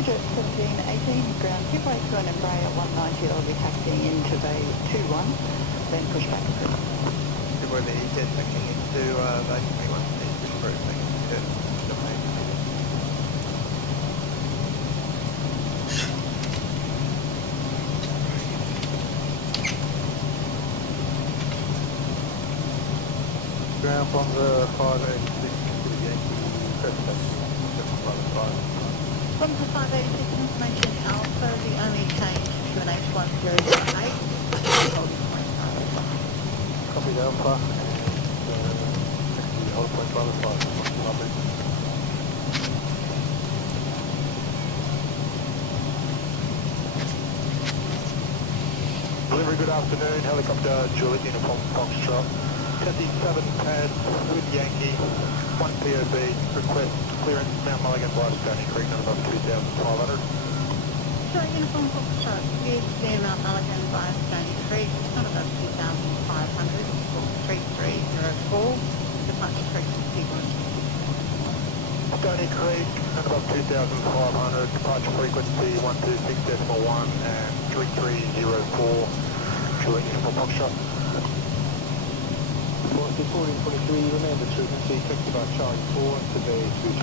Digit 1718, ground tip right to an Embraer 190, I'll be taxiing into bay 21, then push back through. Where the jet taking into bay 21, push through, thank you. Ground from the 586 to the Yankee President, 755. From the 586 information Alpha, the only change to an H1008. Copy the Alpha and hold point brother 5. Lovely. Delivery, good afternoon. Helicopter Juliet Uniform Foxtrot. Tessie 7 pads with Yankee. 1 POB. Request clearance Mount Mulligan by Stony Creek, not above 2,500. So Uniform Foxtrot, clear Mount Mulligan by Stony Creek, not above 2,500, 3304, departure frequency 1. Stony Creek, not above 2,500, departure frequency 126.1 and 3304, Juliet Uniform Foxtrot. 1423, remain the frequency, taxi by Charlie 4 to bay 2.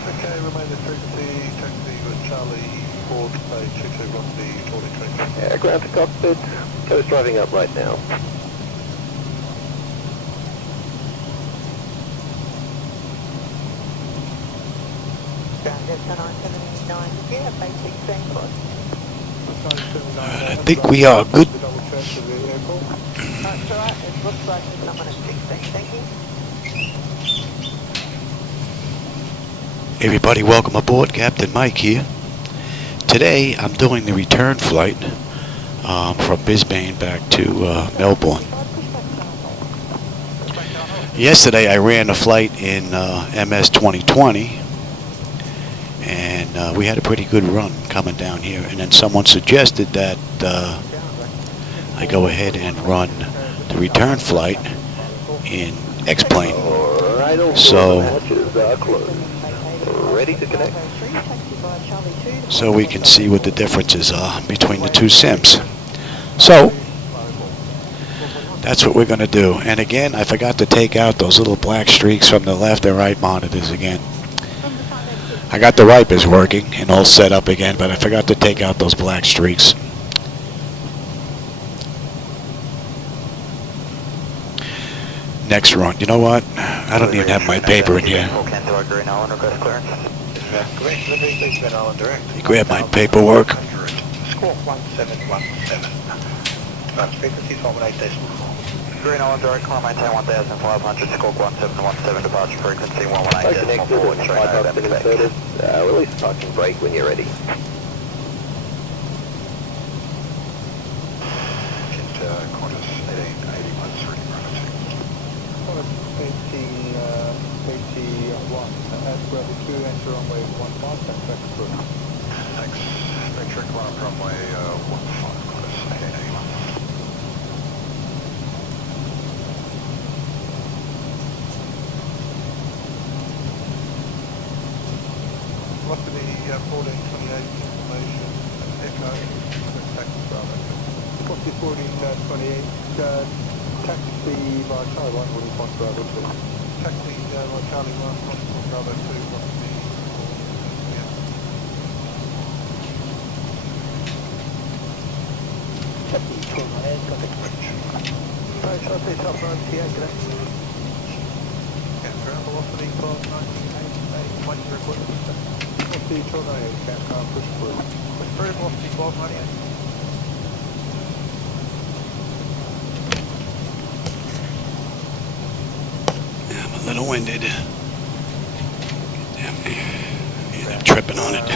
Okay, remain the frequency, taxi with Charlie 4 to bay 22, velocity 1423. Yeah, ground to Cockpit, Joe's driving up right now. Ground Delta 979, yeah, basic same course. I think we are good. That's alright, it looks like there's someone at 16, thank you. Everybody, welcome aboard. Captain Mike here. Today I'm doing the return flight from Brisbane back to Melbourne. Yesterday I ran a flight in MS 2020 and we had a pretty good run coming down here, and then someone suggested that I go ahead and run the return flight in X-plane. So Ready to connect. So we can see what the differences are between the two sims. So that's what we're going to do. And again, I forgot to take out those little black streaks from the left and right monitors again. I got the wipers working and all set up again, but I forgot to take out those black streaks. Next run. You know what? I don't even have my paper in here. You grab my paperwork. Squawk 1717. Frequency 518. Green Island direct, climb maintain 1,500, squawk 1717, departure frequency 118.4, train over and back. Release parking brake when you're ready. Qantas 1881 ready for runway 1881, as gravity 2, enter runway 15, tax through. Thanks. Make sure to climb up runway 15, Qantas 1881. Velocity 1428 information, echo, taxi Bravo. Velocity 1428, taxi by Charlie 1, Woody Point Bravo 2. Taxi by Charlie 1, Woody Point Bravo 2, velocity 4, Taxi 1298, contact bridge. Right, Charlie, top 98, good afternoon. Ground velocity 1298, what's your equipment? Velocity 1298, can't push through. Push through, velocity 1298. I'm a little winded. Damn, I'm tripping on it.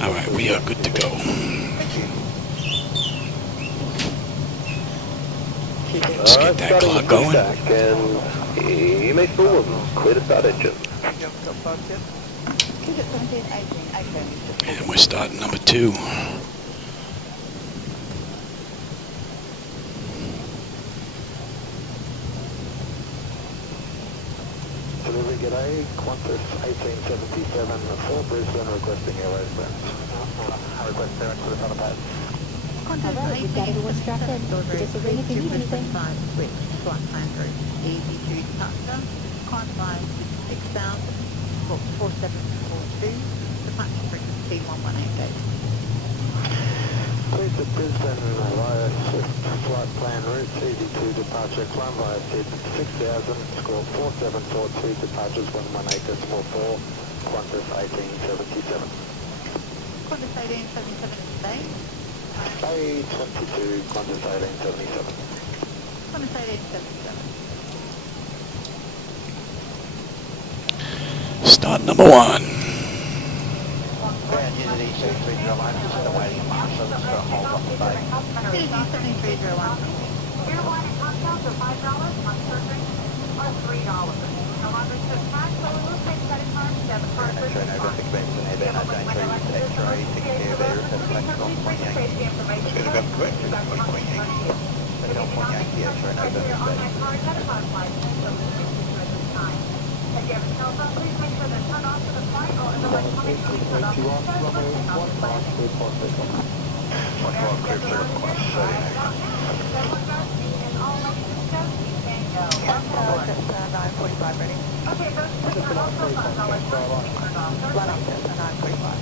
Alright, we are good to go. Let's get that clock going. You may forward clear to start engine. And we're starting number 2. delivery, g'day. Qantas 1877 for Brisbane, requesting airways clearance. Request clearance for the front of pads. Alright, we've got everyone strapped in. Give us a ring if you need anything. Switch, flight plan route, easy to departure, climb by 6,000, 4742, departure frequency 118. Please to Brisbane via Swift flight plan route, easy to departure, climb via 6,000, score 4742, departures 118.4, Qantas 1877. Qantas 1877 Spain. A22, Qantas 1877. Qantas 1877. Start number 1. Ground Unity 7301, just awaiting Marshall, just got a hold off the bay. Unity 7301. Airline and cocktails are $5 on surgery or $3. No longer accept cash, so we will take credit cards, debit cards, or Turn over 6 beams and head down, Jane 3 with X-ray, taking care of their reflection on Point Yankee. It's going to go quick, it's going to Point Yankee. It's going to Point Yankee, turn over 6 beams. If you have a cell phone, please make sure they're turned off to the flight or in the electronic turned off to the flight. Much more clear to request, so Cessna 945 ready. Okay, those two turned off so far. I'll let you turn off. Run up Cessna 945.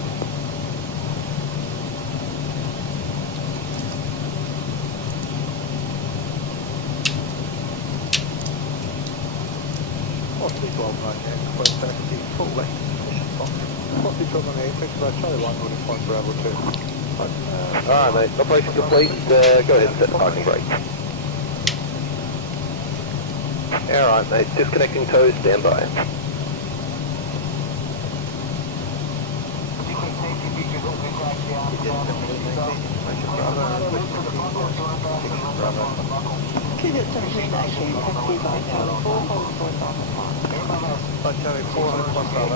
Possibly 1298, close taxi, full length, position box. Possibly 1298, thanks about Charlie 1, Woody Point Bravo 2. Alright mate, operation complete, go ahead and set the parking brake. Alright mate, disconnecting toes, stand by. Kids at 17 to 18, taxi by Charlie 4, hold for on the flight. By Charlie 4, Woody Point Bravo.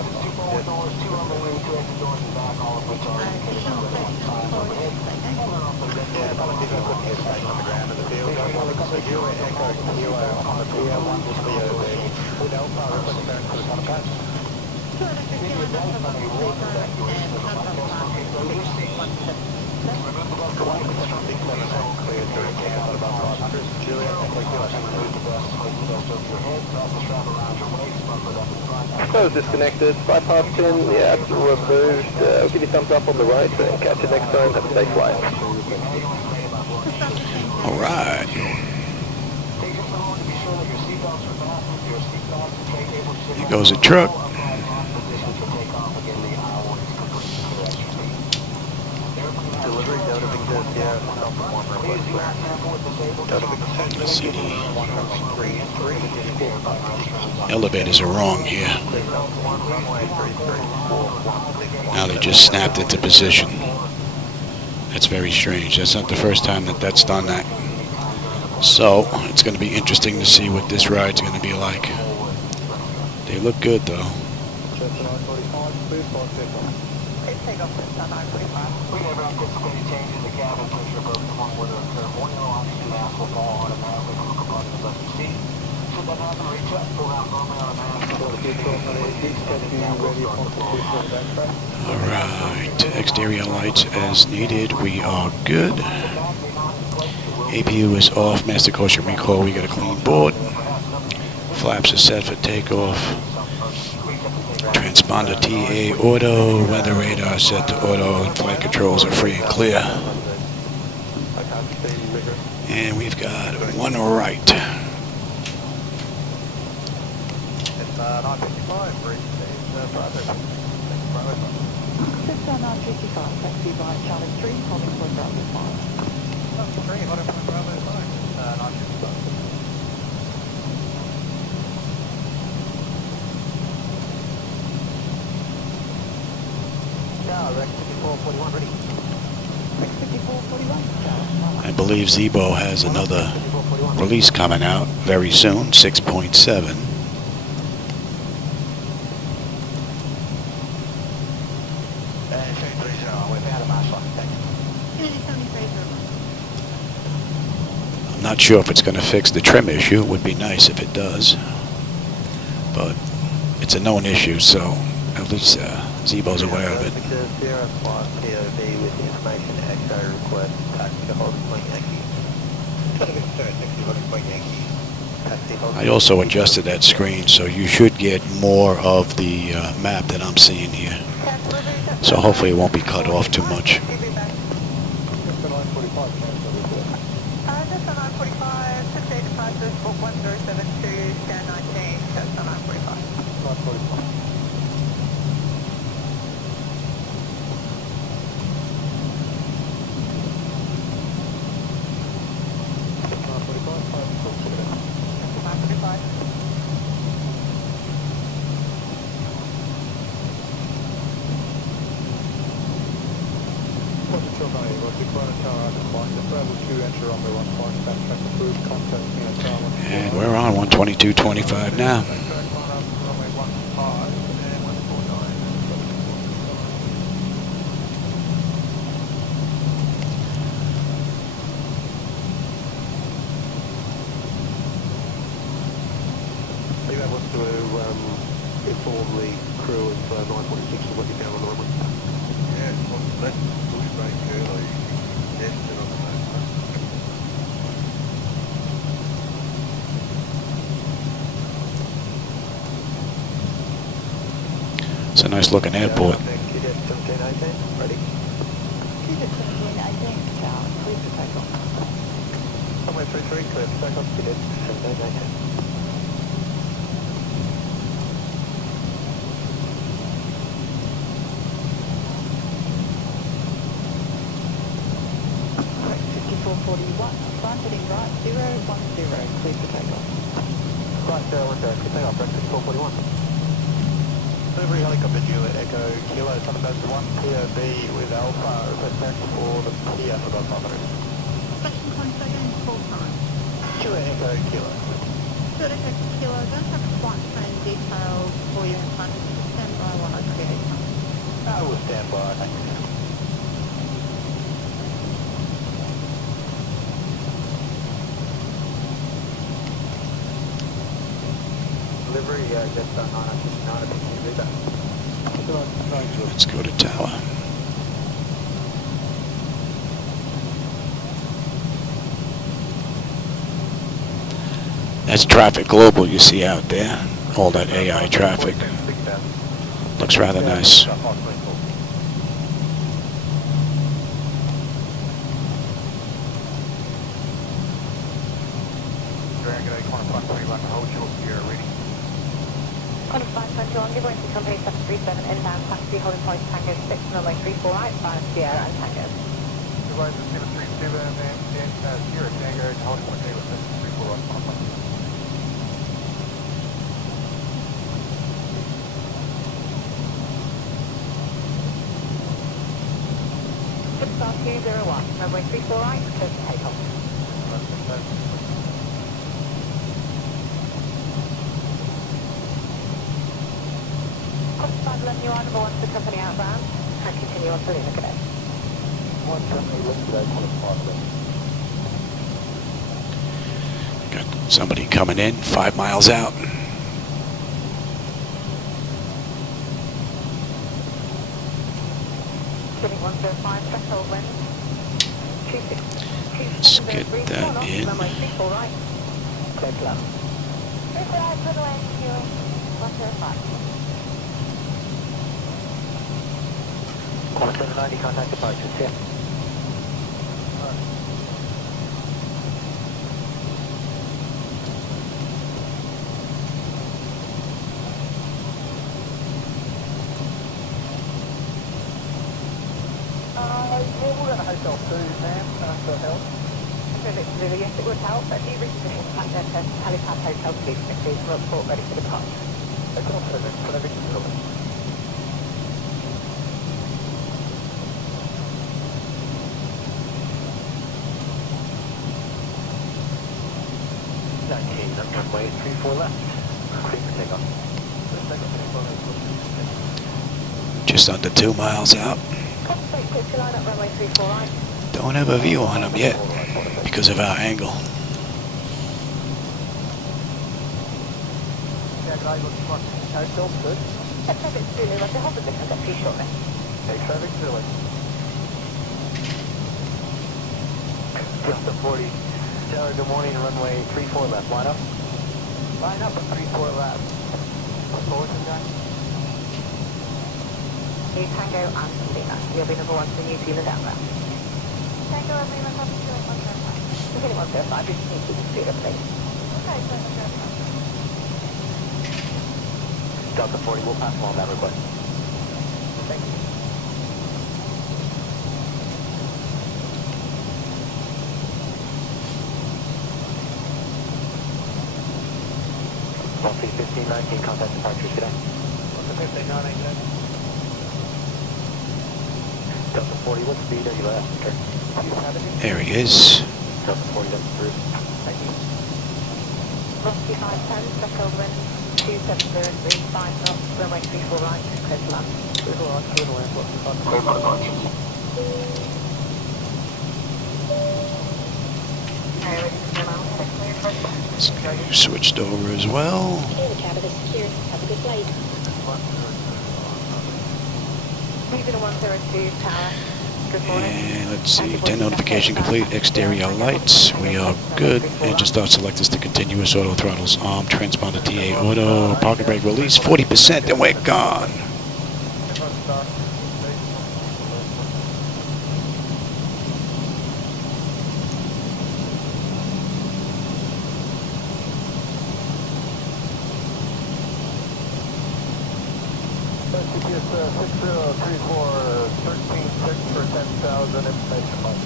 Yeah, apologies, I couldn't hear space on the ground of the field. Echo, Kilo on the pier, 1 will be over there. With Alpha, requesting clearance for the front of pads. 200 kilo number 1 and number 5. Clear through down above 500. Julia, Close disconnected, bypass pin, yeah, removed. I'll give you thumbs up on the right and catch you next time. Have a safe flight. All right. Here goes a truck. Delivery, Delta Victor, Sierra, 1 request clearance. Delta Victor, Let's see. 133. Elevators are wrong here. Now they just snapped into position. That's very strange. That's not the first time that that's done that. So it's going to be interesting to see what this ride's going to be like. They look good though. Please take off Cessna 945. We have anticipated changes in the cabin pressure both the one weather occur. Morning oxygen mask will fall automatically from the compartment left seat. Should that happen, reach up, pull down firmly on the mask. Alright, exterior lights as needed. We are good. APU is off. Master caution recall. We got a clean board. Flaps are set for takeoff. Transponder TA auto. Weather radar set to auto. And flight controls are free and clear. And we've got one right. It's 955, Brisbane, Bravo. Cessna 955, taxi by Charlie 3, holding for Bravo 5. That's 3, holding for Bravo 5. 955. Rex 5441 ready. Rex 5441, I believe Zibo has another release coming out very soon, 6.7. I'm not sure if it's going to fix the trim issue. It would be nice if it does. But it's a known issue, so at least Zibo's aware of it. Because Sierra 5 POV with information echo request taxi to hold point Yankee. I also adjusted that screen, so you should get more of the map that I'm seeing here. So hopefully it won't be cut off too much. Just on 945, 58 departures, book 1072, stand 19, just on 945. 945. And we're on 122.25 now. Are you able to inform the crew of 946 of what you found on the runway? Yeah, it's on the left pushbrake early. Yes, sit on the nose. It's a nice looking airport. QDF 1718, ready? QDF 1718, Tower, clear for takeoff. Runway 33, clear for takeoff, QDF 1718. Correct, 5441, climb heading right, 010, clear for takeoff. Right, take off, breakfast 441. Delivery helicopter Juliet Echo Kilo 701 POB with Alpha, request back for the Kia for about 500. Question contact again, full time. Juliet Echo Kilo. Should I take Kilo, don't have flight plan details for you in front of you. Stand by while I create some. I will stand by, thanks. Delivery, just 959, I think you read that. Let's go to tower. That's traffic global you see out there. All that AI traffic. Looks rather nice. On a 521, give way to company 737 inbound taxi holding point tankers 6 runway 34 right, 5 Sierra and tankers. Goodbye to 737 and Sierra Tango, holding point Tango 734 right, 5. Star 201, runway 34 right, clear for takeoff. Occupied 11, you are number 1 to the company outbound, and continue on to Lima Cadet. One company yesterday, 25 Got somebody coming in 5 miles out. Getting 105, threshold wind. 26, Let's get that in. runway 34 right, clear to level. 34 right, runway, 105. Corner 790, contact departure, yeah. We're going to hotel 2, ma'am, for help. Yes, it would help, but if you reposition back there to Helipad Hotel, please, please, we'll report ready for departure. Can I be controlled? Runway 34 left. Clear for takeoff. Just under 2 miles out. Cockpit, clear to line up runway 34 right. Don't have a view on them yet because of our angle. Yeah, Traffic Zulu, Roger, hold position, get to you shortly. Traffic Zulu. Just the 40. Tower, good morning, runway 34 left, line up. Line up at 34 left. Forward and down. New Tango and Lima. You'll be number 1 to New Zealand outbound. Tango and Lima, copy 105. We're getting 105, you just need to keep the speed up, please. Okay, so 105. Delta 40, we'll pass along that request. Thank you. Delta 1519, contact departures today. Delta 1519, good. Delta 40, what speed are you after? There he is. Delta 40, that's approved. Thank you. Rusty 510, threshold wind 27035 knots, runway 34 right, clear to land. Clear for departure. Switched over as well. The cabin is secure. Have a good flight. Leaving 102 tower. Good morning. And let's see, 10 notification complete, exterior lights, we are good. Engine start selectors to continuous auto throttles, arm, transponder TA auto, parking brake release, 40%, and we're gone. GPS 6034, 13.6 for 10,000 information mark.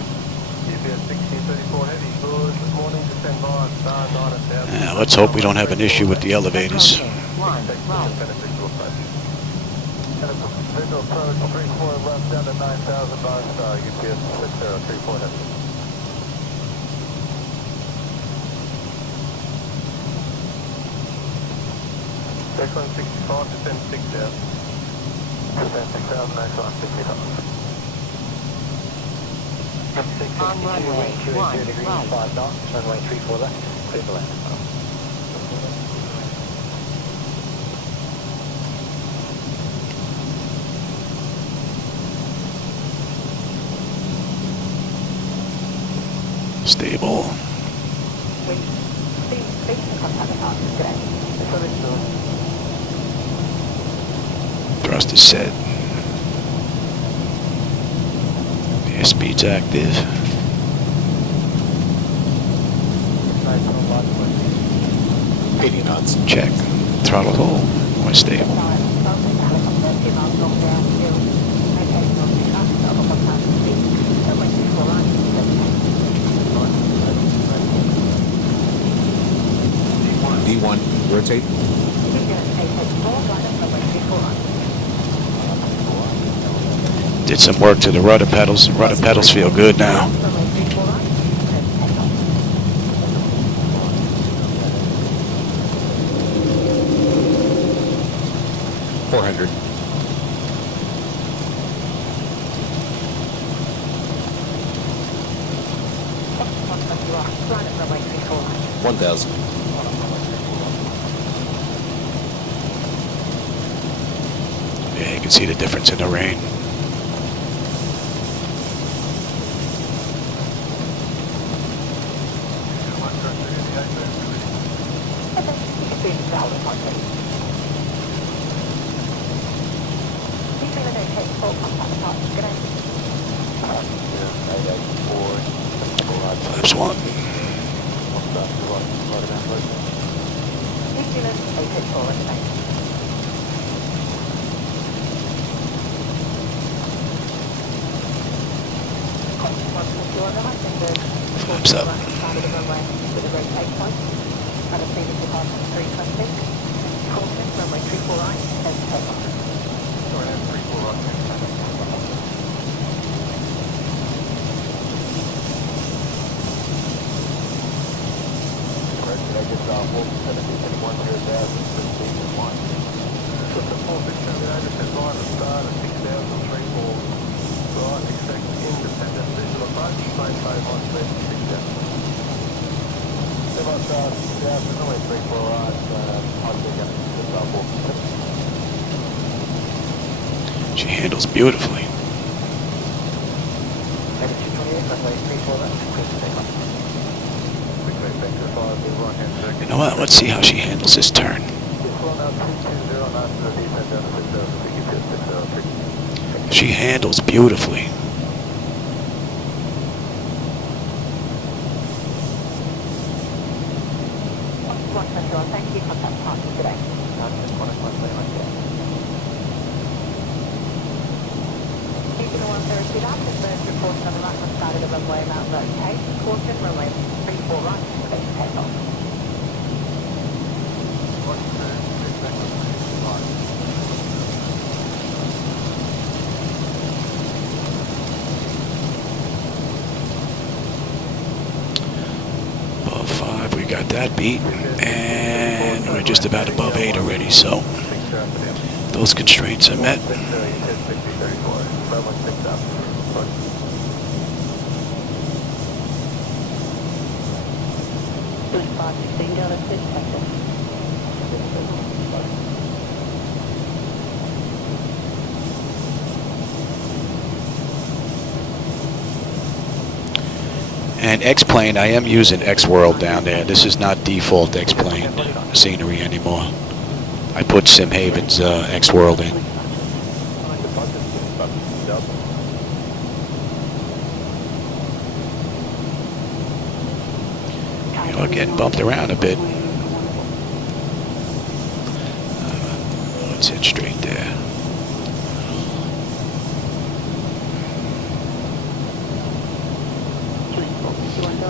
GPS 1634 heavy, good morning, descend on, Let's hope we don't have an issue with the elevators. Visual approach, 34 left down to 9,000 bar star, UPS 6034 heavy. Excellent 64, descend 6,000. Descend 6,000, excellent 60,000. On runway 1 right. 5 knots, runway 34 left, clear to land. Stable. Please contact the partners today. Thrust is set. The speed's active. 80 knots. Check. Throttle hold. We're stable. D1, rotate. Did some work to the rudder pedals. Rudder pedals feel good now. $400. $1,000. Yeah, you can see the difference in the rain. Flaps one. Flaps up. She handles beautifully. You know what? Let's see how she handles this turn. She handles beautifully. Thank you. Contact parking today. Keeping the 130 up, the first report on the right hand side of the runway about rotate. Caution, runway 34 right, station takeoff. Above 5, we got that beat. And we're just about above 8 already, so those constraints are met. And X-Plane, I am using X-World down there. This is not default X-Plane scenery anymore. I put Simhaven's X-World in. You're getting bumped around a bit. Let's hit straight there.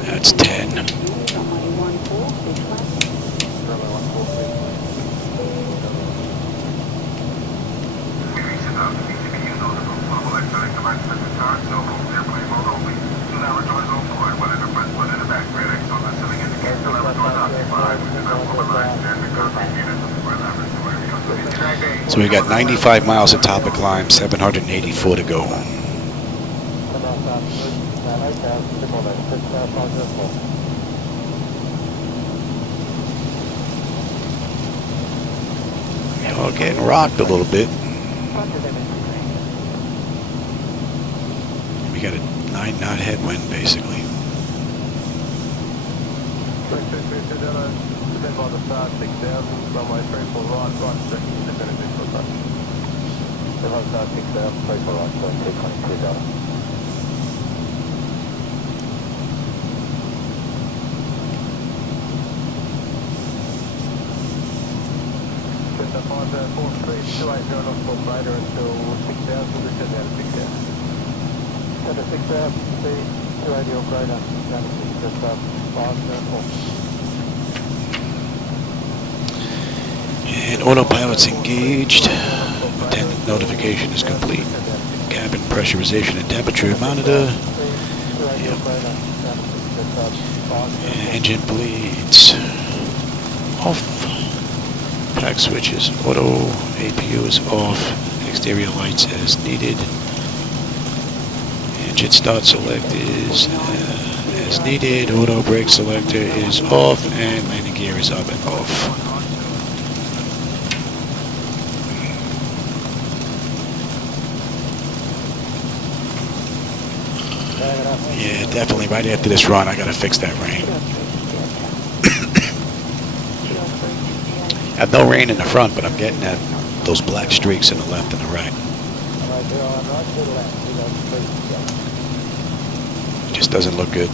That's 10. So we got 95 miles of top of climb, 784 to go. Y'all getting rocked a little bit. We got a 9-knot headwind, basically. And autopilot's engaged. Attendant notification is complete. Cabin pressurization and temperature monitor. Yep. Engine bleeds. Off. Pack switches. Auto APU is off. Exterior lights as needed. Engine start select is as needed. Auto brake selector is off. And landing gear is up and off. Yeah, definitely. Right after this run, I gotta fix that rain. I have no rain in the front, but I'm getting those black streaks in the left and the right. It just doesn't look good.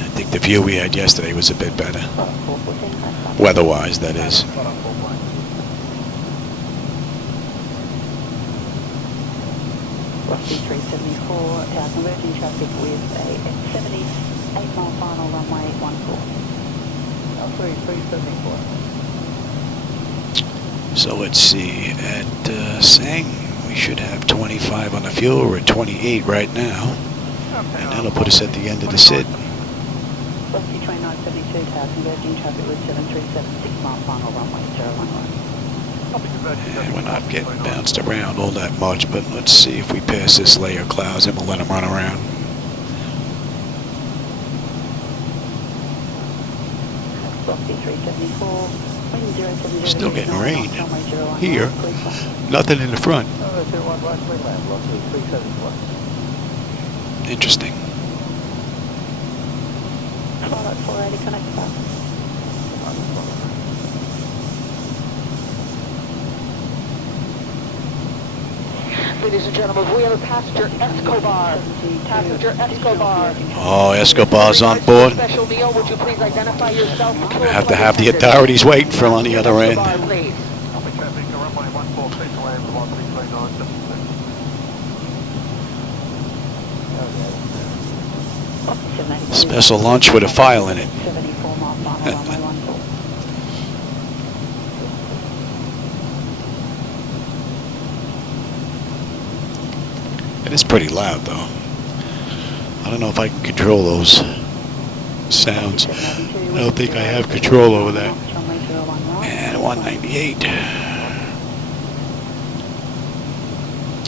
I think the view we had yesterday was a bit better. Weather-wise, that is. Rocky 374, converging traffic with a 70 8 mile final, runway 14. Oh, 374. So let's see, at Sang, we should have 25 on the fuel. We're at 28 right now. And that'll put us at the end of the SID. Velocity train 972, tower converging traffic with 737, 6 mile final, runway 01 right. And we're not getting bounced around all that much, but let's see if we pass this layer of clouds and we'll let them run around. Velocity 374. Still getting rain here. Nothing in the front. Interesting. Flight 480, connect back. Ladies and gentlemen, we have a passenger Escobar. Passenger Escobar. Oh, Escobar's on board. Special meal, would you please identify yourself? Gonna have to have the authorities waiting for him on the other end. Escobar, please. Special lunch with a file in it. 74 mile final, runway 14. It is pretty loud, though. I don't know if I can control those sounds. I don't think I have control over that. And 198.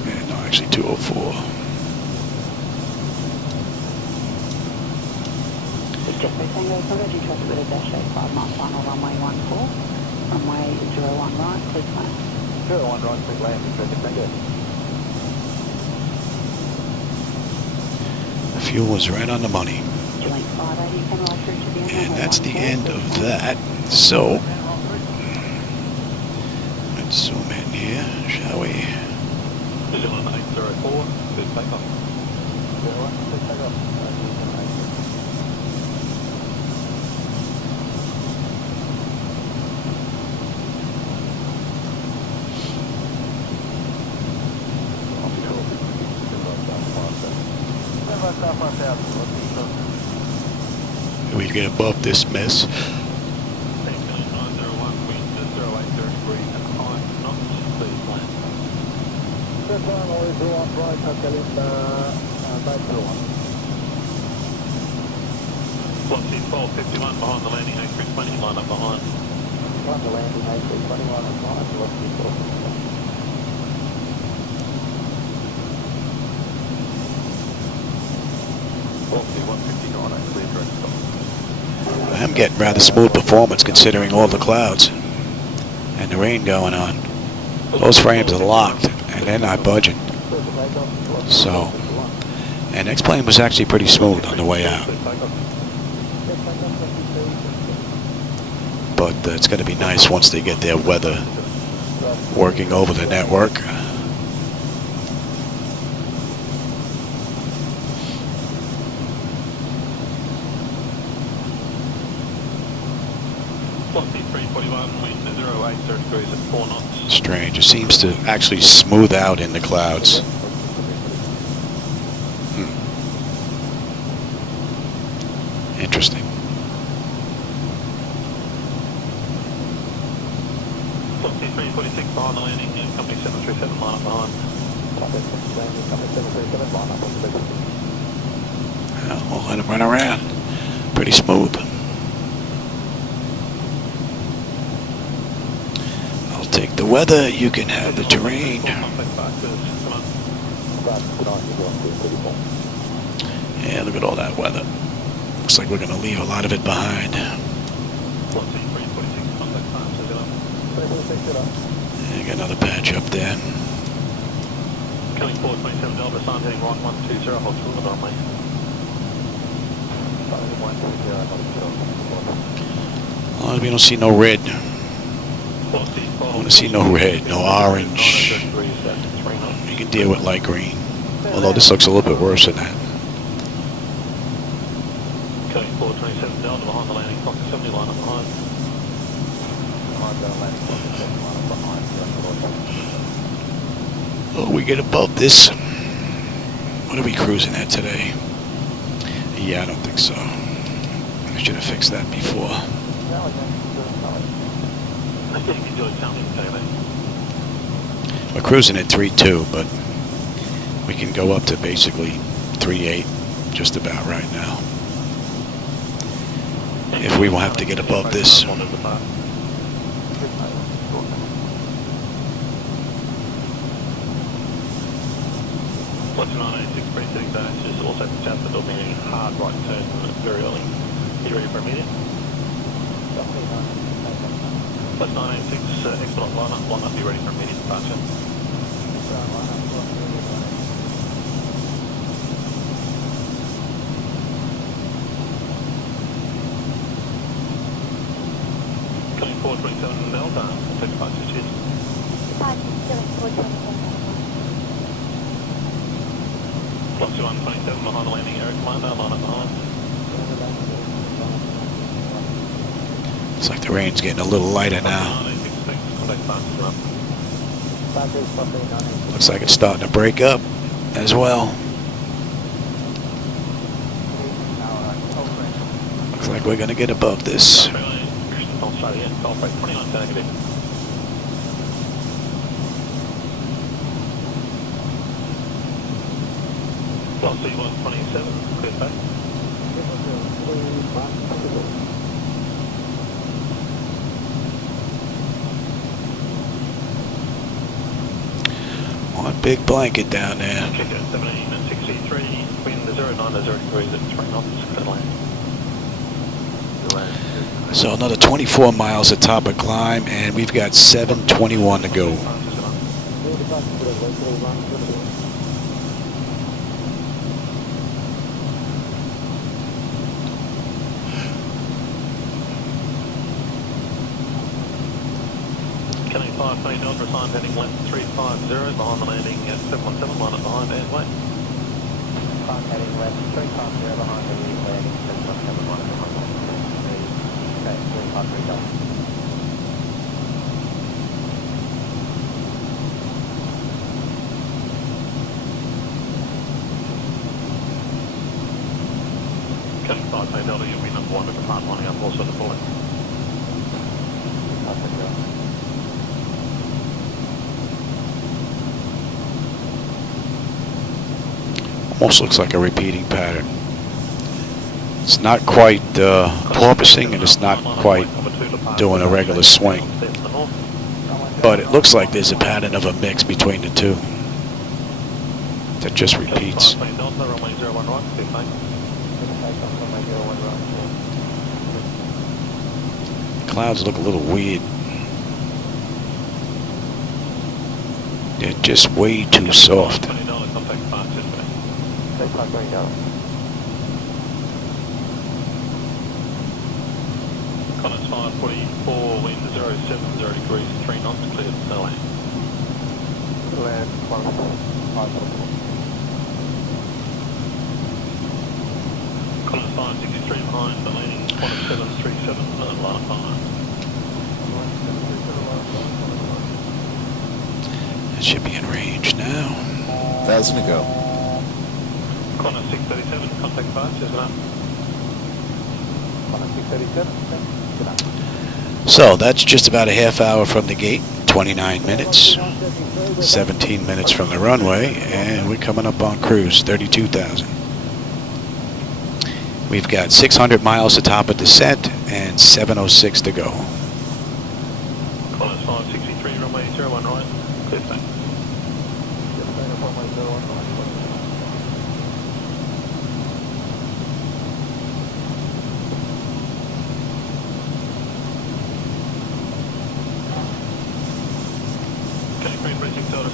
And no, actually 204. Just by Tango converging traffic with a dash 85 mile final, runway 14. Runway 01 right, please land. 01 right, please land. Tango. The fuel was right on the money. And that's the end of that. So, let's zoom in here, shall we? Brisbane 804, please take off. 01, please take off. We get above this mess. Velocity 1251 behind the landing, A320 line up behind. Behind the landing, A320 line up behind, velocity 1251. Velocity 159, clear direct stop. I'm getting rather smooth performance considering all the clouds and the rain going on. Those frames are locked and they're not budging. So, and next plane was actually pretty smooth on the way out. But it's going to be nice once they get their weather working over the network. Strange. It seems to actually smooth out in the clouds. Interesting. Velocity 346 behind the landing, company 737 line up behind. Company 737 line up on the base. Well, we'll let them run around. Pretty smooth. I'll take the weather. You can have the terrain. Yeah, look at all that weather. Looks like we're going to leave a lot of it behind. Yeah, got another patch up there. Coming forward 27 Delta, sign heading right 120, hold short of the runway. A lot of you don't see no red. I want to see no red, no orange. You can deal with light green. Although this looks a little bit worse than that. Coming forward 27 Delta, behind the landing, clock 70 line up behind. Oh, we get above this. What are we cruising at today? Yeah, I don't think so. should have fixed that before. We're cruising at 3.2, but we can go up to basically 3.8 just about right now. If we will have to get above this. Flight 986 preceding dash is also south of building a hard right turn very early. Are you ready for a meeting? Flight 986 expedite line up, be ready for immediate departure. Coming 427 Delta, take departure, cheers. Flight 127 behind the landing area commander, line up behind. Looks like the rain's getting a little lighter now. Looks like it's starting to break up as well. Looks like we're going to get above this. Flight C127, clear back. One big blanket down there. Check out 17 and 63, wind 09 to 0 degrees at 3 knots, clear land. So another 24 miles at top of climb, and we've got 7:21 to go. Coming 520 Delta, assigned heading left 350, behind the landing at 717, line up behind and wait. Heading left 350 behind the landing 717, line up behind. Okay, 353 Delta. Coming 520 Delta, you'll be number 1 at the front, lining up also the bullet. Almost looks like a repeating pattern. It's not quite porpoising, and it's not quite doing a regular swing. But it looks like there's a pattern of a mix between the two that just repeats. Clouds look a little weird. They're just way too soft. Collins 544, wind 070 degrees, 3 knots, cleared, no land. Land, Collins 544. Collins 563 behind the landing, Qantas 737, line up behind. It should be in range now. 1,000 to go. Qantas 637, contact departure, is enough. Qantas 637, So that's just about a half hour from the gate, 29 minutes, 17 minutes from the runway, and we're coming up on cruise, 32,000. We've got 600 miles to top of descent and 7:06 to go. Qantas 563, runway 01 right, clear back.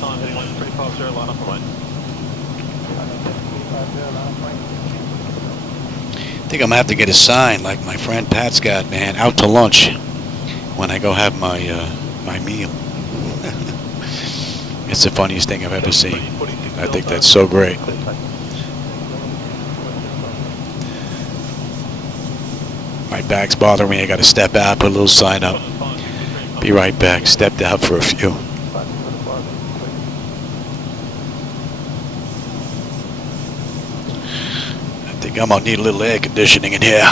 Time heading left 350, line up and wait. I think I'm gonna have to get a sign like my friend Pat's got, man, out to lunch when I go have my my meal. It's the funniest thing I've ever seen. I think that's so great. My back's bothering me. I got to step out, put a little sign up. Be right back. Stepped out for a few. I think I'm gonna need a little air conditioning in here.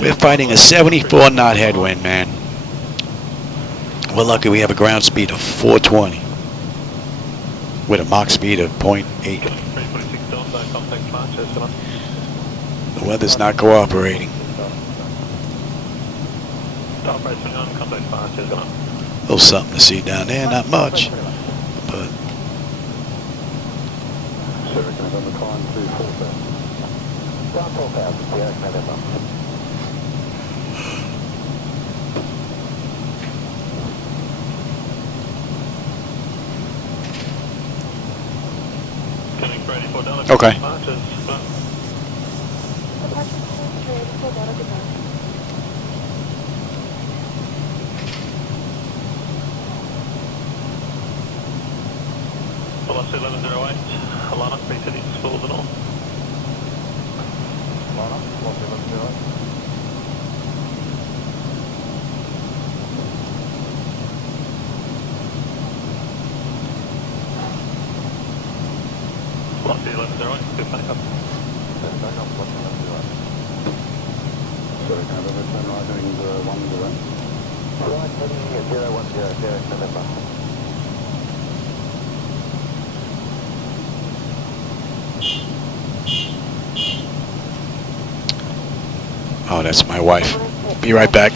We're fighting a 74 knot headwind, man. We're lucky we have a ground speed of 420 with a Mach speed of 0.8. 346 knots, contact departure, so The weather's not cooperating. Start base 29, contact departure, so A little something to see down there, not much, but Sierra November, climb to 4,000. Ground 4,000, Sierra November. coming for 84 dollars. Okay. Departures, so Velocity 1108, Alana, pre-city is full of the north. Liner, velocity 1108. Velocity 1108, good take up. Back up, velocity 1108. Sierra November, turn right heading 10. Right heading 010, Sierra November. oh, that's my wife. Be right back.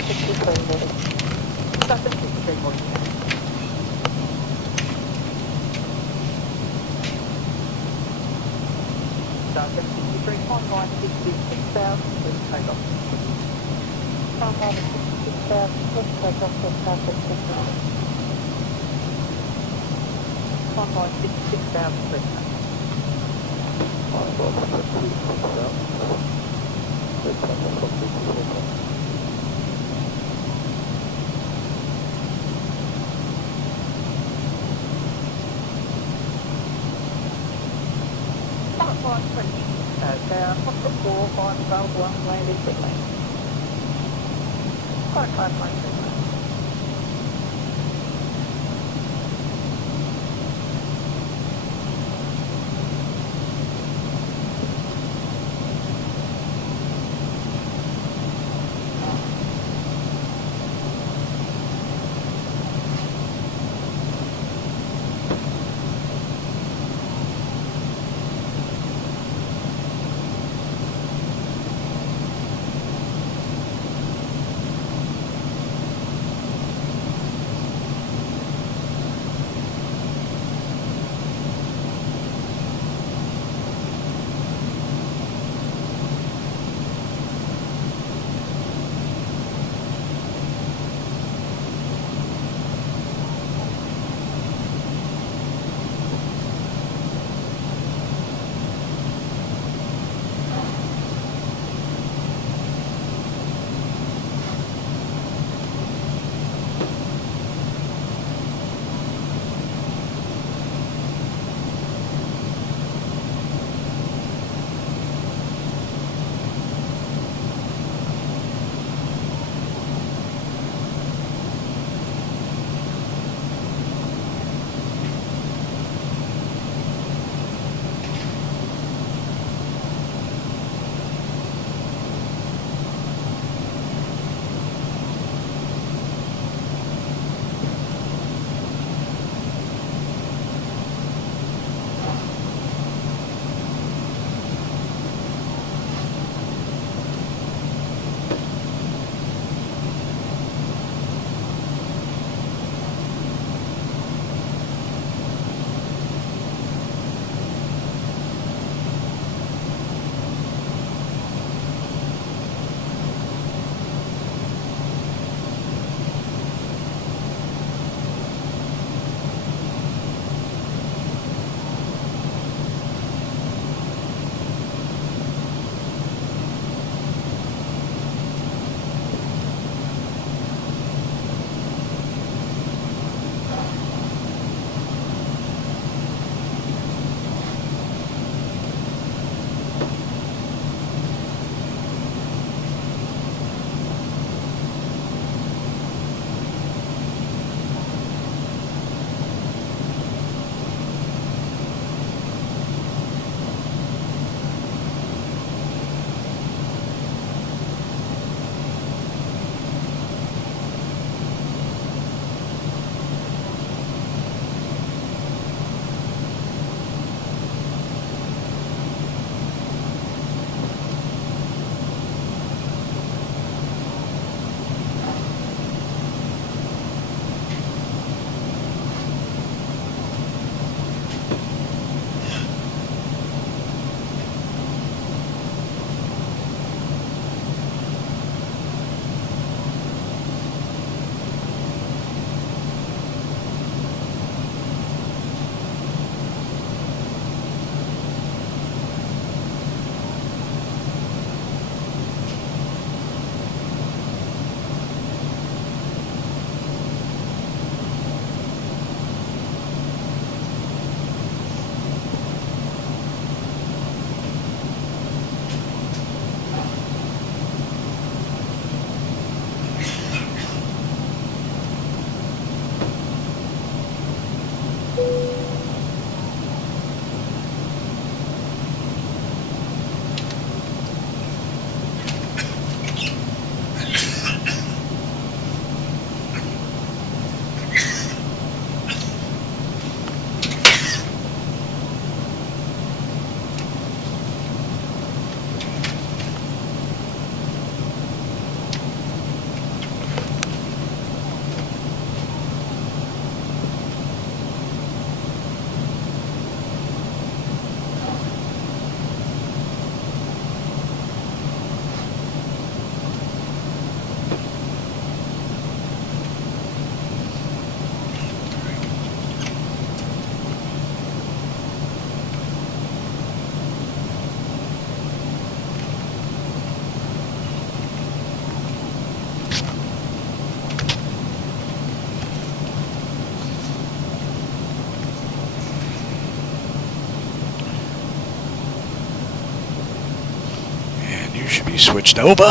You should be switched over.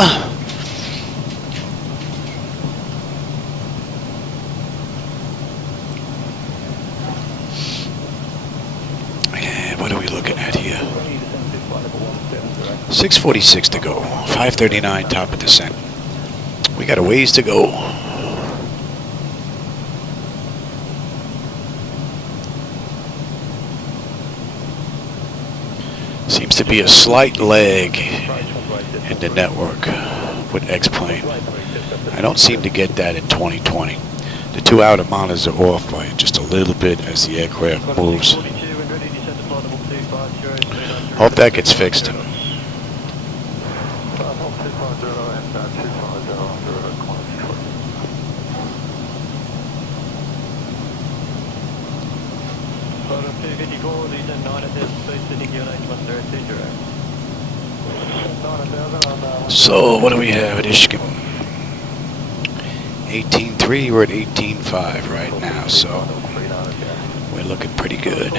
And what are we looking at here? 6:46 to go. 5:39 top of descent. We got a ways to go. Seems to be a slight lag in the network with X-Plane. I don't seem to get that in 2020. The 2 outer monitors are off by just a little bit as the aircraft moves. Hope that gets fixed. So what do we have at Ishkim? 18.3, we're at 18.5 right now, so we're looking pretty good.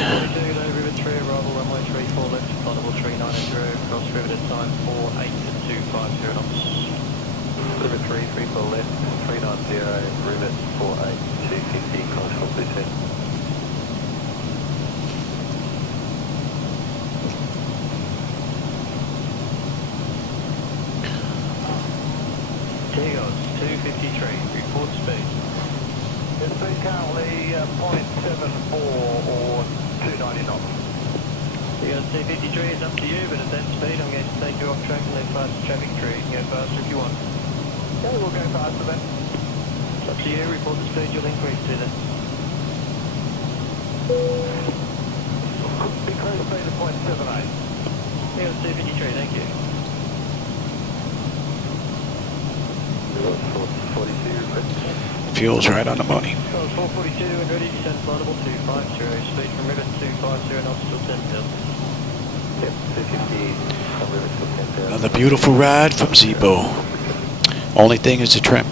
Eagles, 253, report speed. The speed currently 0.74 or 290 knots. Eagles 253 is up to you, but at that speed I'm going to take you off track and let past the traffic tree. You can go faster if you want. Okay, we'll go faster then. It's up to you, report the speed you'll increase to then. Decrease speed to 0.78. Eagles 253, thank you. Fuel's right on the money. 442 and ready, descent flightable 250, speed from rivet 250 knots till 10,000. Yep, 250 from rivet till 10,000. Another beautiful ride from Zibo. Only thing is the trim.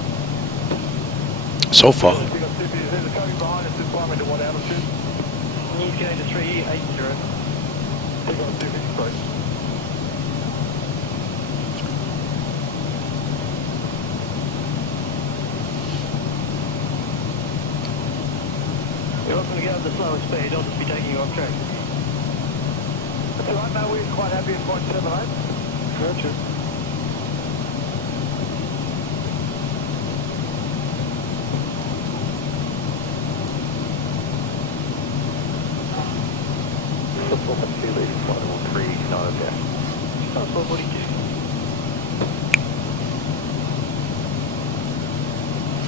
So far. We've got 250, there's a code behind us, just climb into what altitude? He's going to 380. We've got 250 please. You're welcome to go at the slowest speed, I'll just be taking you off track. That's alright, no, we're quite happy at 0.78. Roger. Oh, 442.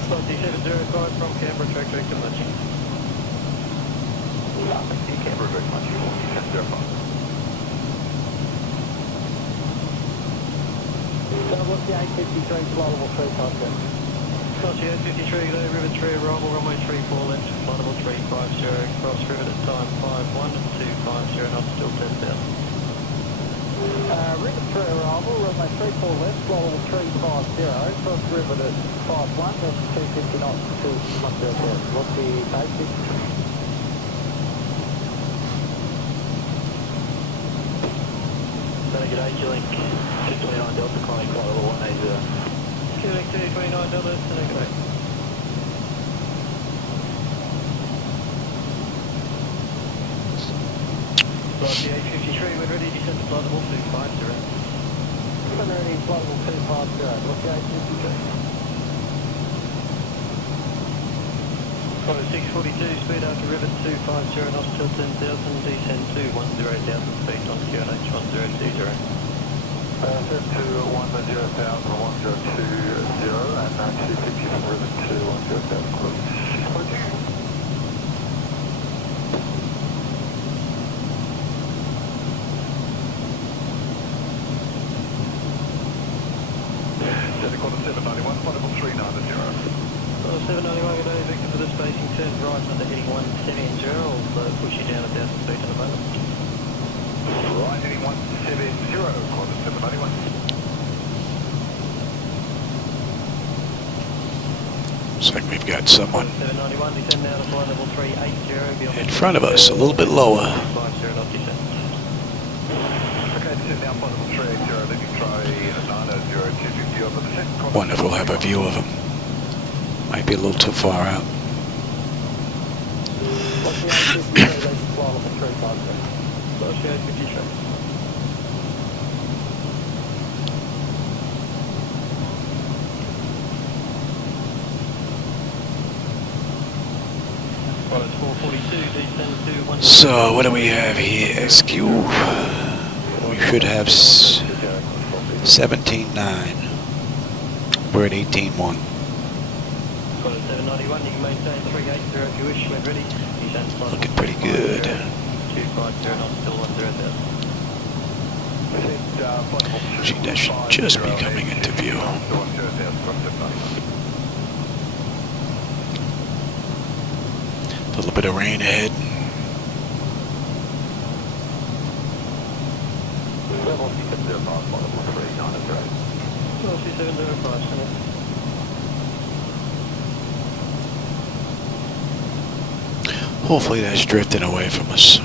Flight D705 from Canberra, track direct to Munchie. Canberra, very much. You want to test their phone. What's the 853 flightable 3 times then? Cross 853, go rivet 3 arrival, runway 34 left, flightable 350, cross rivet at time 51, 250 knots till 10,000. Rivet 3 arrival, runway 34 left, flightable 350, cross rivet at 51, that's 250 knots to 10,000. What's the basic? Delegate H-Link, 229 Delta, climbing flightable 180. Q-Link 229 Delta, delegate 8. Flight D853, when ready, descend to flightable 250. When ready, flightable 250, what's the 853? Flight 642, speed after rivet 250 knots till 10,000, descend to 10,000 feet on QNH 1020. Set to 10,000, 1020, and 250 from rivet to 10,000, close. Quarter 791, flightable 390. 791, good day, Victor for the spacing, turn right under heading 170, I'll push you down 1,000 feet in a moment. Right, heading 170, quarter 791. Looks like we've got someone 791, descend now to flight level 380, in front of us, a little bit lower. 50 knots descent. Okay, descend now, flight level 380, leaving Wonder if we'll have a view of him. Might be a little too far out. So what do we have here? SQ. We should have 17.9. We're at 18.1. Looking pretty good. That should just be coming into view. A little bit of rain ahead. Hopefully that's drifting away from us.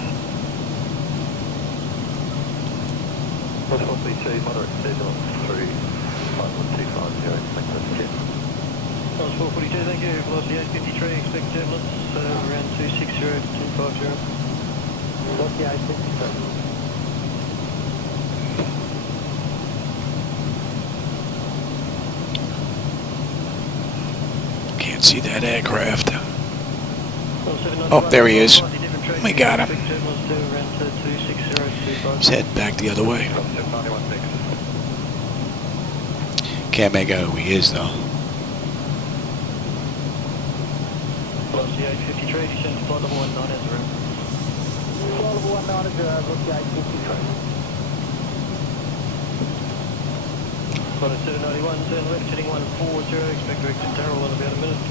Moderate signal through 51250, 442, thank you. Velocity 853, expect turbulence around 260 to 250. Velocity 853. Can't see that aircraft. Oh, there he is. We got him. He's heading back the other way. Can't make out who he is, though. Velocity 853, descend to flight level 19 as a room. Flight level 19 velocity 853. Flight 791, turn left heading 140, expect to exit Darrell in about a minute.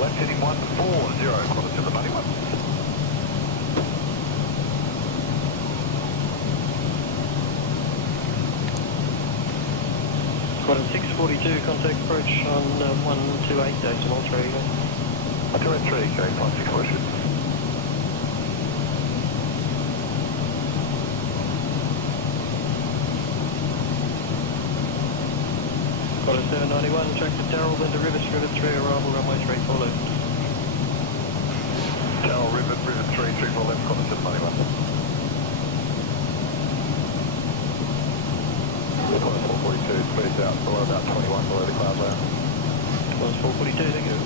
Left heading 140, Flight 791. Flight 642, contact approach on 128 decimal 3. 123, carry flight 6 Solutions. Flight 791, track to Darrell, then to Rivet 3, arrival runway 34 left. Darrell, Rivet 3, 34 left, Flight 791. 442, speeds out below about 21 below the cloud layer. Flight 442, thank you.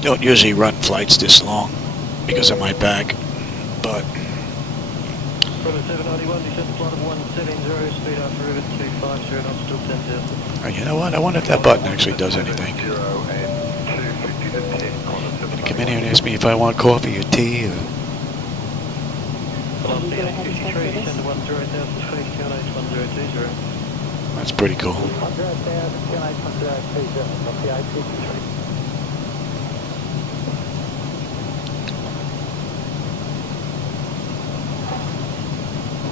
Don't usually run flights this long because of my back, but Flight 791, descend to flight of 170, speed after Rivet 250, knots still 10,000. you know what? I wonder if that button actually does anything. 0 and 250 to 10, Come in here and ask me if I want coffee or tea. Or... Velocity 853, descend to 10,000 feet, QNH 1020. That's pretty cool. 100,000, QNH 1020, velocity 853.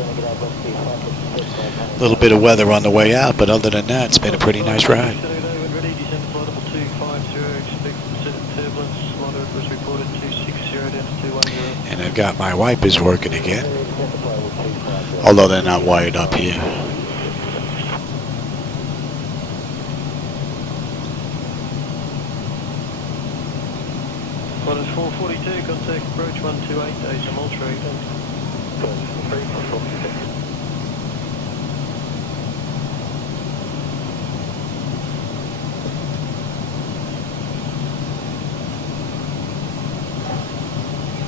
A little bit of weather on the way out, but other than that, it's been a pretty nice ride. And I've got my wipers working again, although they're not wired up here. Flight is 442, contact approach 128, decimal 3.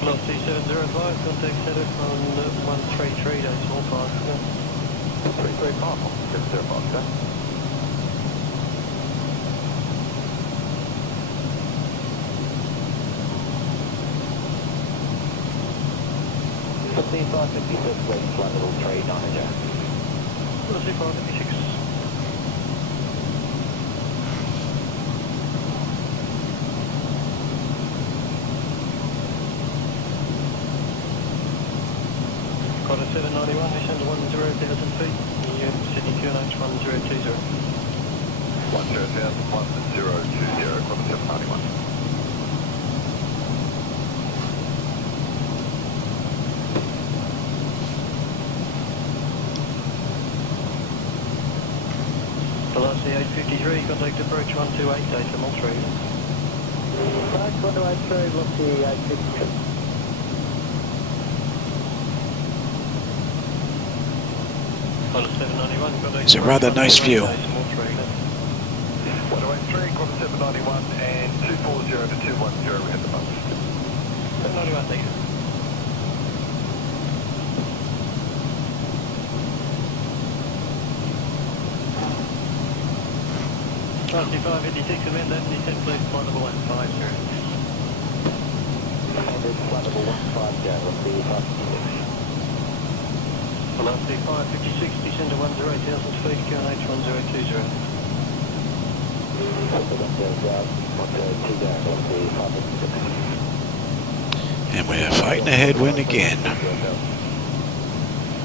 Velocity 705, contact center on 133, decimal 5. 335, 705, sir. Velocity 556, waiting flight level 3, Niger. Velocity 556. Flight 791, descend to 10,000 feet, Sydney QNH 1020. 10,000, 1020, Flight 791. Velocity 853, contact approach 128, decimal 3. Approach 128, velocity 853. It's a rather nice view. 183, quarter 791 and 240 to 210 at the moment. 791, thank you. Velocity 556, amend that, descent please, flight level 150. And it's flight level 150, velocity 556. Velocity 556, descend to 10,000 feet, QNH 1020. And we're fighting a headwind again.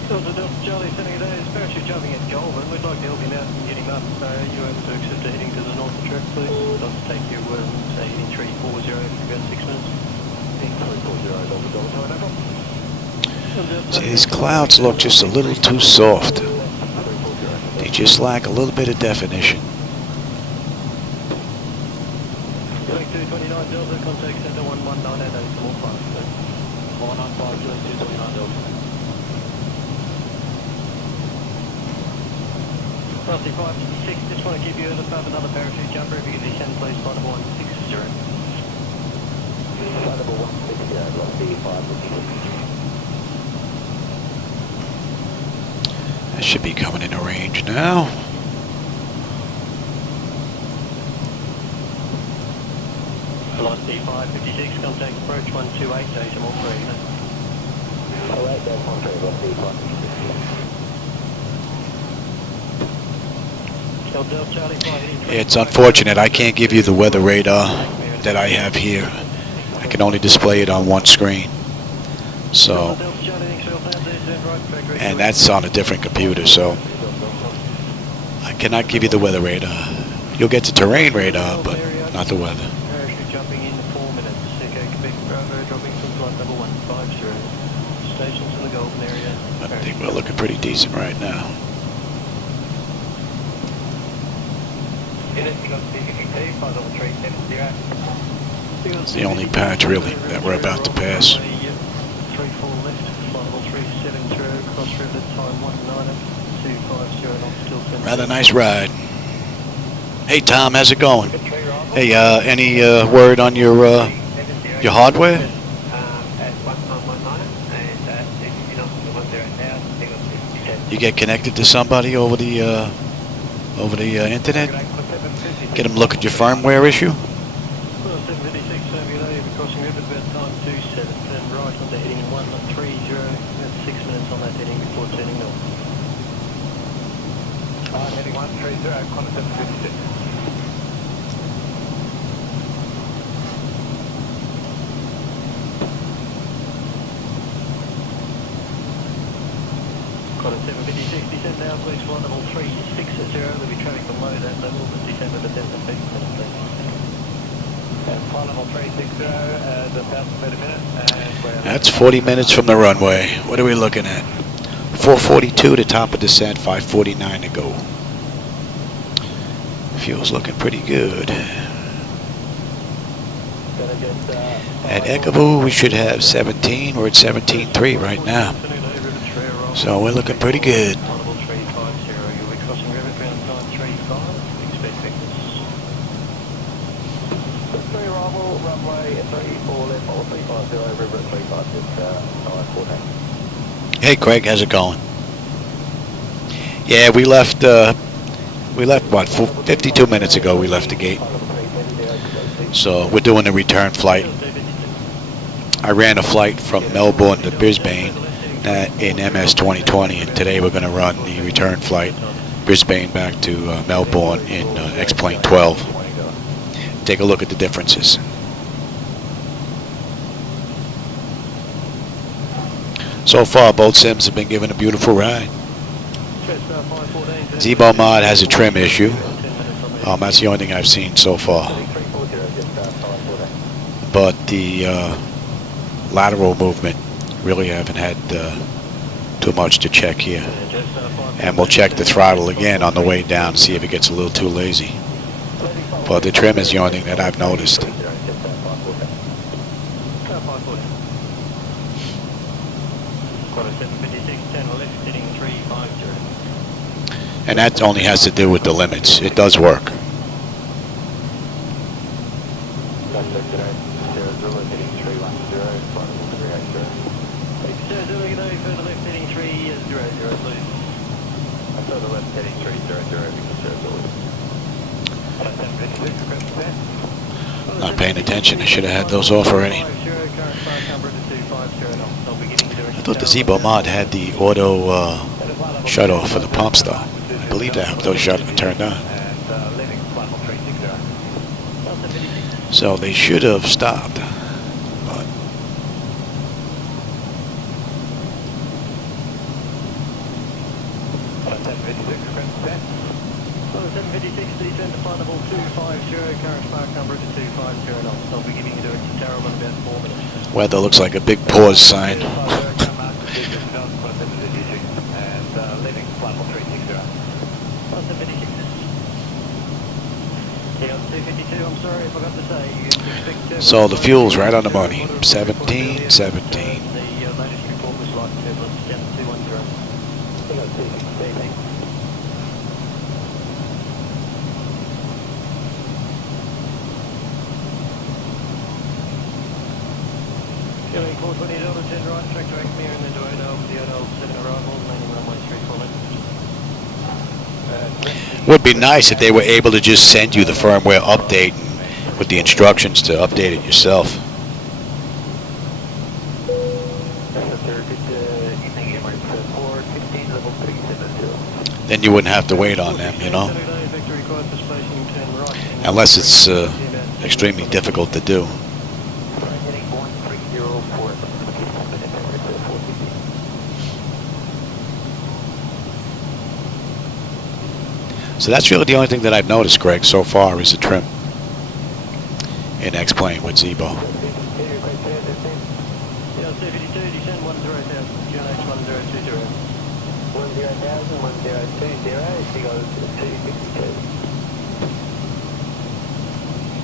Delta Delta Charlie, sending a day, parachute jumping at Goulburn. We'd like to help you out and get him up. You able to accept a heading to the north of track, please? I'll take you, say, heading 340 for about 6 minutes. Heading 340, Delta Delta, no problem. See, these clouds look just a little too soft. They just lack a little bit of definition. 229 Delta, contact center 119 at 845. 195, 229 Delta. Velocity 556, just want to keep you above another parachute jumper. If you can descend, please, flight level 160. Flight level 160, velocity 556. That should be coming into range now. Velocity 556, contact approach 128, decimal 3. 08, decimal 3, velocity 556. It's unfortunate I can't give you the weather radar that I have here. I can only display it on one screen. So, and that's on a different computer, so I cannot give you the weather radar. You'll get the terrain radar, but not the weather. Parachute jumping in 4 minutes. Okay, Quebec Bravo dropping from flight level 150. Stations in the Golden area. I think we're looking pretty decent right now. It's the only patch really that we're about to pass. 34 left, flight level 370, cross river time 190, 250 knots, still 10. Rather nice ride. Hey Tom, how's it going? Hey, any word on your hardware? You get connected to somebody over the internet? Get them look at your firmware issue? 756, crossing river about time 27, turn right onto heading 130, that's 6 minutes on that heading before turning north. Heading 130, Connor 756. Connor 756, descend now please, flight level 360, there'll be traffic below that level, but descend at a 10 feet, please. And flight level 360, the 1,000 feet a minute. And That's 40 minutes from the runway. What are we looking at? 442 to top of descent, 549 to go. Fuel's looking pretty good. At Ekaboo, we should have 17. We're at 17.3 right now. So we're looking pretty good. Hey Craig, how's it going? Yeah, we left what, 52 minutes ago we left the gate. So we're doing a return flight. I ran a flight from Melbourne to Brisbane in MS 2020, and today we're going to run the return flight Brisbane back to Melbourne in X-Plane 12. Take a look at the differences. So far, both sims have been given a beautiful ride. Zibo Mod has a trim issue. That's the only thing I've seen so far. But the lateral movement, really haven't had too much to check here. And we'll check the throttle again on the way down, see if it gets a little too lazy. But the trim is the only thing that I've noticed. And that only has to do with the limits. It does work. Not paying attention. I should have had those off already. I thought the Zibo Mod had the auto shut off for the pumps though. I believe that those shut and turned on. So they should have stopped. But weather looks like a big pause sign. So the fuel's right on the money. 17, 17. Would be nice if they were able to just send you the firmware update with the instructions to update it yourself. Then you wouldn't have to wait on them, you know? Unless it's extremely difficult to do. So that's really the only thing that I've noticed, Greg, so far is the trim in X-Plane with Zibo.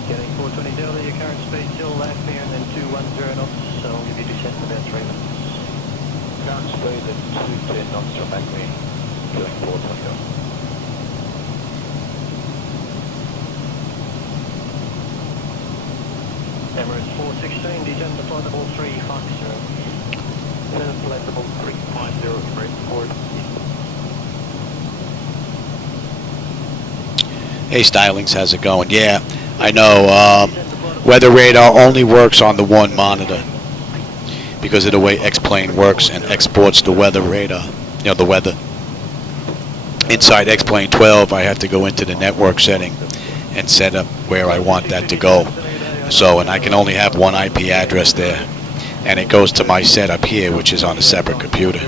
Getting 420 Delta, your current speed still left here and then 210 knots, so I'll give you descent in about 3 minutes. Current speed at 210 knots from Acme, going 420 Delta. Emirates 416, descend to flight level 350. Descend to flight level 350, Emirates 4. Hey Stylings, how's it going? Yeah, I know. Weather radar only works on the one monitor because of the way X-Plane works and exports the weather radar. You know, the weather. Inside X-Plane 12, I have to go into the network setting and set up where I want that to go. So, and I can only have one IP address there. And it goes to my setup here, which is on a separate computer.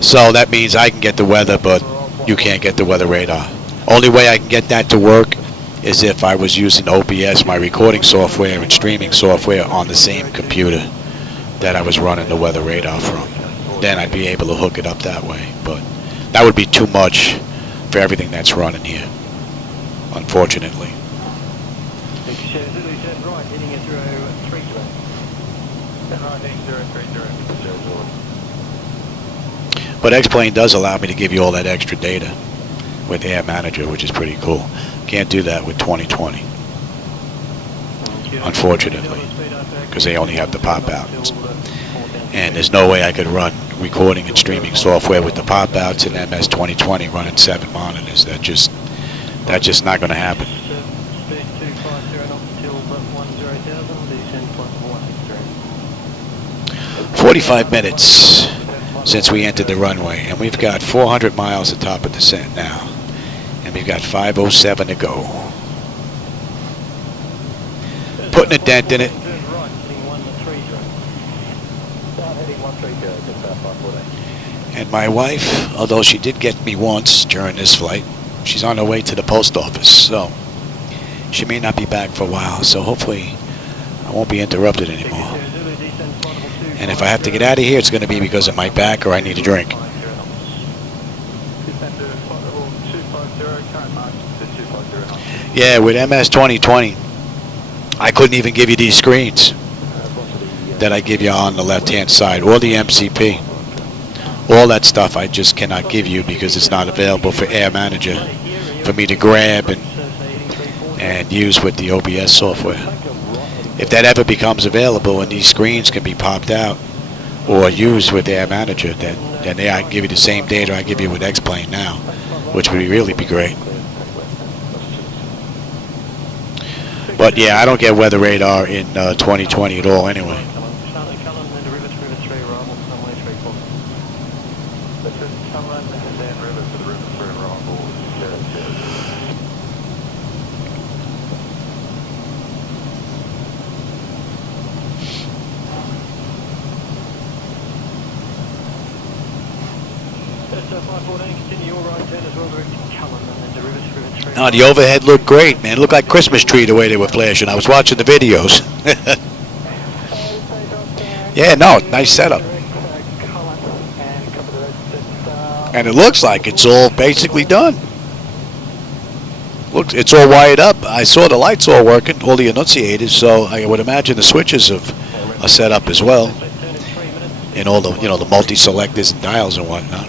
So that means I can get the weather, but you can't get the weather radar. Only way I can get that to work is if I was using OBS, my recording software and streaming software on the same computer that I was running the weather radar from. Then I'd be able to hook it up that way. But that would be too much for everything that's running here, unfortunately. But X-Plane does allow me to give you all that extra data with Air Manager, which is pretty cool. Can't do that with 2020, unfortunately, because they only have the pop-outs. And there's no way I could run recording and streaming software with the pop-outs in MS 2020 running 7 monitors. That's just not going to happen. 45 minutes since we entered the runway, and we've got 400 miles atop of descent now, and we've got 507 to go. Putting a dent in it. And my wife, although she did get me once during this flight, she's on her way to the post office, so she may not be back for a while, so hopefully I won't be interrupted anymore. And if I have to get out of here, it's going to be because of my back or I need a drink. Yeah, with MS 2020, I couldn't even give you these screens that I give you on the left-hand side, or the MCP. All that stuff I just cannot give you because it's not available for Air Manager for me to grab and use with the OBS software. If that ever becomes available and these screens can be popped out or used with Air Manager, then I can give you the same data I give you with X-Plane now, which would really be great. But yeah, I don't get weather radar in 2020 at all anyway. Oh, the overhead looked great, man. It looked like Christmas tree the way they were flashing. I was watching the videos. Yeah, no, nice setup. And it looks like it's all basically done. Look, it's all wired up. I saw the lights all working, all the annunciators, so I would imagine the switches are set up as well. And all the, the multi-selectors and dials and whatnot.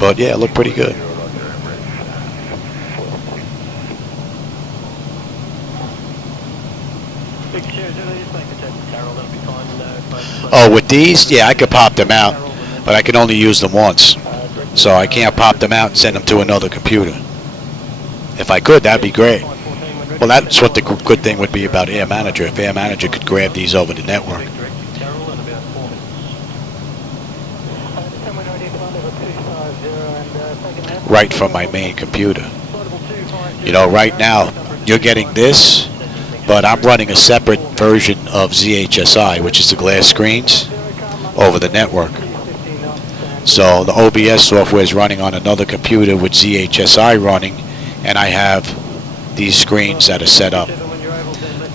But yeah, it looked pretty good. Oh, with these, yeah, I could pop them out, but I can only use them once. So I can't pop them out and send them to another computer. If I could, that'd be great. Well, that's what the good thing would be about Air Manager. If Air Manager could grab these over the network. Right from my main computer. Right now, you're getting this, but I'm running a separate version of ZHSI, which is the glass screens, over the network. So the OBS software is running on another computer with ZHSI running, and I have these screens that are set up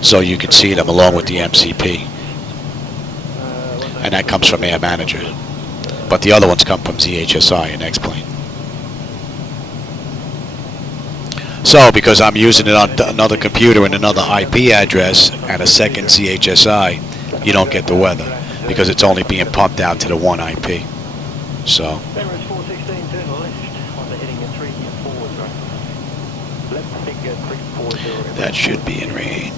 so you can see them along with the MCP. And that comes from Air Manager. But the other ones come from ZHSI and X-Plane. So, because I'm using it on another computer and another IP address and a second ZHSI, you don't get the weather because it's only being pumped out to the one IP. So, that should be in range.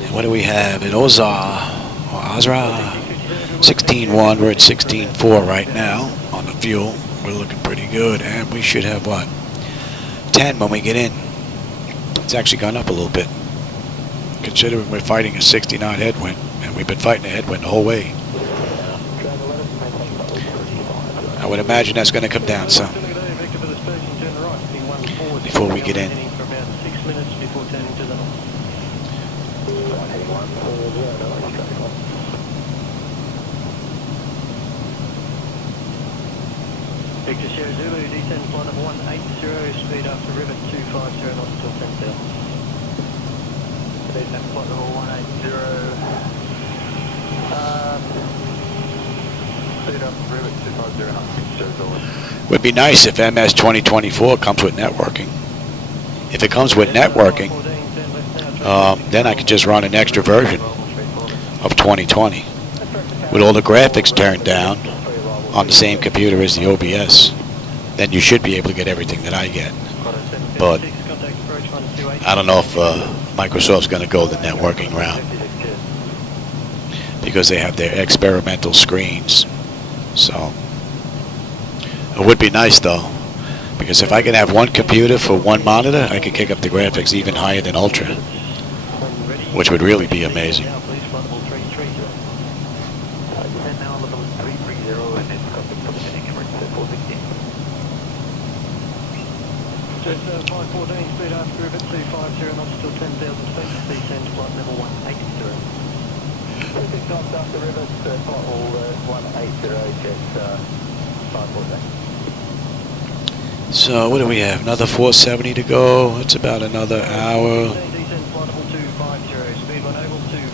And what do we have at Ozar? Ozra 16.1. We're at 16.4 right now on the fuel. We're looking pretty good, and we should have what? 10 when we get in. It's actually gone up a little bit, considering we're fighting a 60 knot headwind, and we've been fighting a headwind the whole way. I would imagine that's going to come down some before we get in. Victor Sierra Zulu, descend flight number 180, speed after rivet 250, knots till 10,000. Descend flight number 180, speed after rivet 250, knots till 10,000. Would be nice if MS 2024 comes with networking. If it comes with networking, then I could just run an extra version of 2020 with all the graphics turned down on the same computer as the OBS. Then you should be able to get everything that I get. But I don't know if Microsoft's going to go the networking route because they have their experimental screens. So it would be nice though, because if I can have one computer for one monitor, I could kick up the graphics even higher than Ultra, which would really be amazing. Just 514, speed after rivet 250, knots till 10,000 feet, descend flight level 180. 26 knots after rivet, flight level 180, just 514. So what do we have? Another 470 to go. It's about another hour.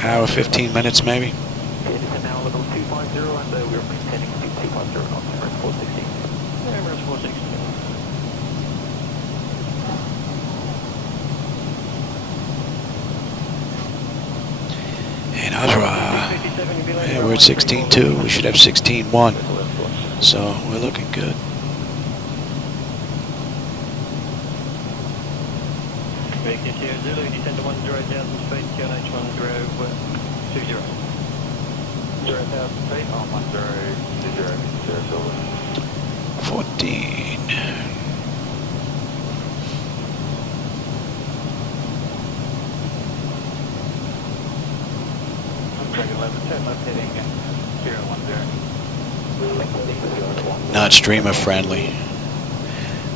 Hour 15 minutes maybe. knots, 460. Yeah, Emirates 460. And yeah, we're at 16.2. We should have 16.1. So we're looking good. Victor Sierra Zulu, descend to 10,000 feet, QNH 1020. 0,000 feet on 1020, 14. Dragon 11, turn left heading 010. Not streamer friendly.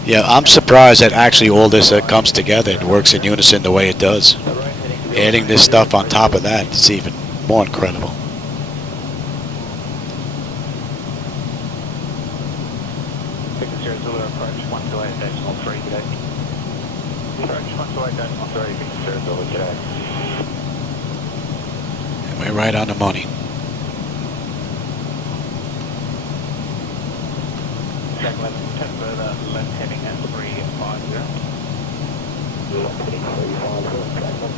Yeah, I'm surprised that actually all this comes together and works in unison the way it does. Adding this stuff on top of that, it's even more incredible. Victor Sierra Zulu, approach 128.3 today. Approach 128.3, Victor Sierra Zulu today. And we're right on the money. Track 11, turn further left heading at 350. Left heading 350, track 11.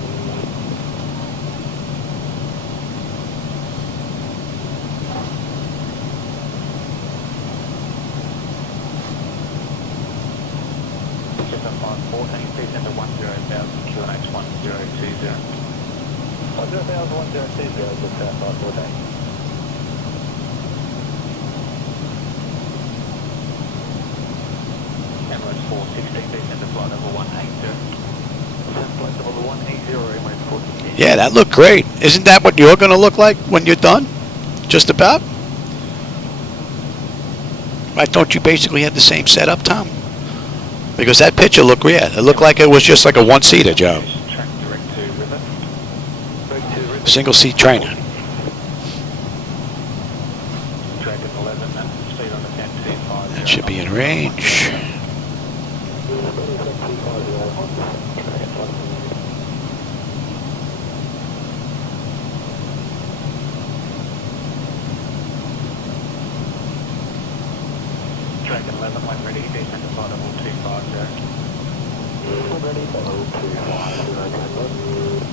Just on 514, please enter 10,000, QNH 1020. 10,000, 1020, just 514. Emirates 460, descend to flight level 180. Flight level 180, Emirates 460. Yeah, that looked great. Isn't that what you're going to look like when you're done? Just about? Right, don't you basically have the same setup, Tom? Because that picture looked, yeah, it looked like it was just like a one-seater job. Track direct to river. Single seat trainer. Dragon 11, speed on the 1025. That should be in range. Dragon 11, when ready, descend to flight level 250. Ready, level 250.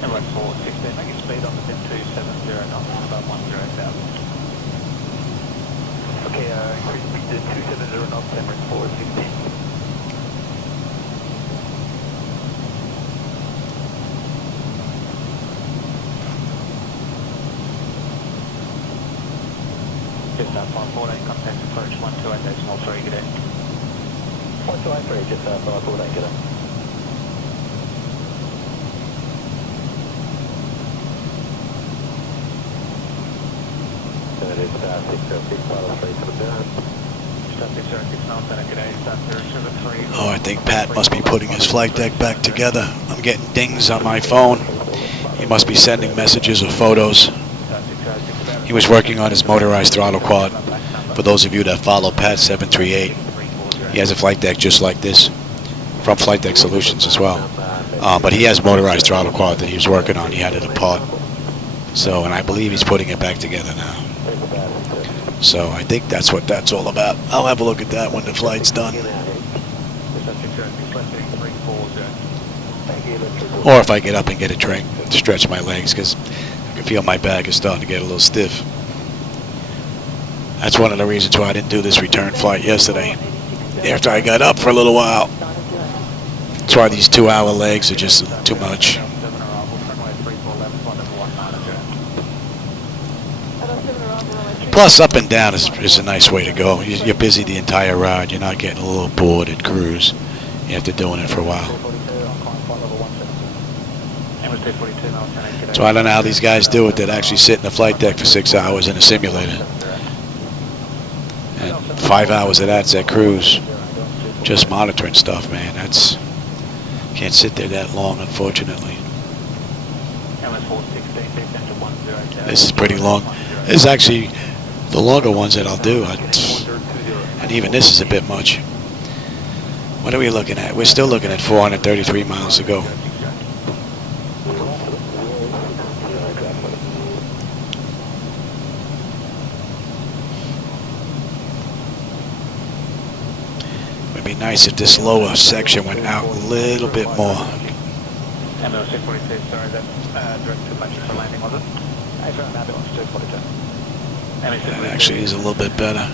Emirates 416, make your speed on the 270 knots, about 10,000. Okay, increase speed to 270 knots, Emirates 416. Just 514, contact approach 128.3, good day. 128.3, just 514, good day. That is 606, mile 3 to the down. 606, mile 10, good day, 073. Oh, I think Pat must be putting his flight deck back together. I'm getting dings on my phone. He must be sending messages or photos. He was working on his motorized throttle quad. For those of you that follow Pat 738, he has a flight deck just like this from Flightdeck Solutions as well. But he has motorized throttle quad that he was working on. He had it apart. So, and I believe he's putting it back together now. So I think that's what that's all about. I'll have a look at that when the flight's done. Or if I get up and get a drink to stretch my legs, because I can feel my back is starting to get a little stiff. That's one of the reasons why I didn't do this return flight yesterday. After I got up for a little while. That's why these 2-hour legs are just too much. Plus, up and down is a nice way to go. You're busy the entire ride. You're not getting a little bored at cruise after doing it for a while. So I don't know how these guys do it that actually sit in the flight deck for 6 hours in a simulator. And 5 hours of that's at cruise. Just monitoring stuff, man. That's... Can't sit there that long, unfortunately. This is pretty long. This is actually the longer ones that I'll do. And even this is a bit much. What are we looking at? We're still looking at 433 miles to go. Would be nice if this lower section went out a little bit more. ML 242, sorry, that direct to Manchester landing, was it? That actually is a little bit better.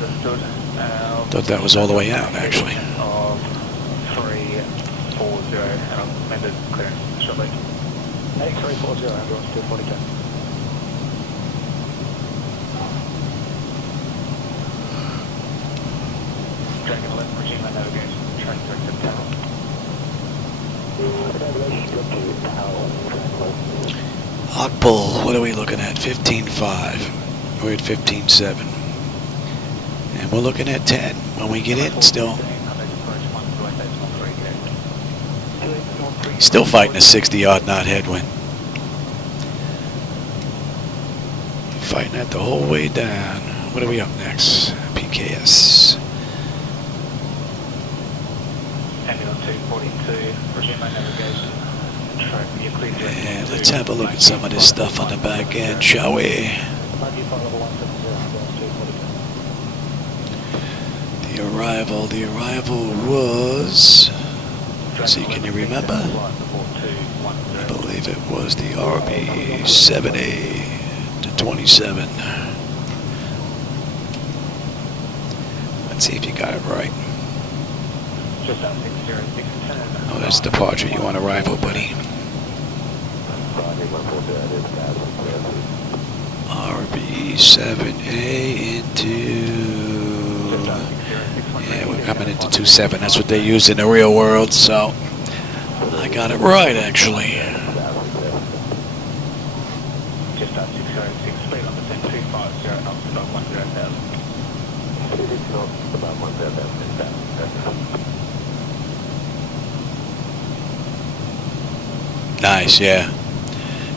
Thought that was all the way out, actually. Of 340, and I'll make the clearance shortly. 8340, ambulance 242. Dragon 11, resume my navigation, track direct to tower. Oddball, what are we looking at? 15.5. We're at 15.7. And we're looking at 10 when we get in still. Still fighting a 60-odd knot headwind. Fighting that the whole way down. What are we up next? PKS. Ambulance 242, resume my navigation. And let's have a look at some of this stuff on the back end, shall we? The arrival was, let's see, can you remember? I believe it was the RB7A to 27. Let's see if you got it right. Oh, that's departure. You want arrival, buddy. RB7A into... Yeah, we're coming into 27. That's what they use in the real world, so I got it right, actually. Just at 606, speed on the 250 knots, about 10,000. It's not about 1,000. Nice, yeah.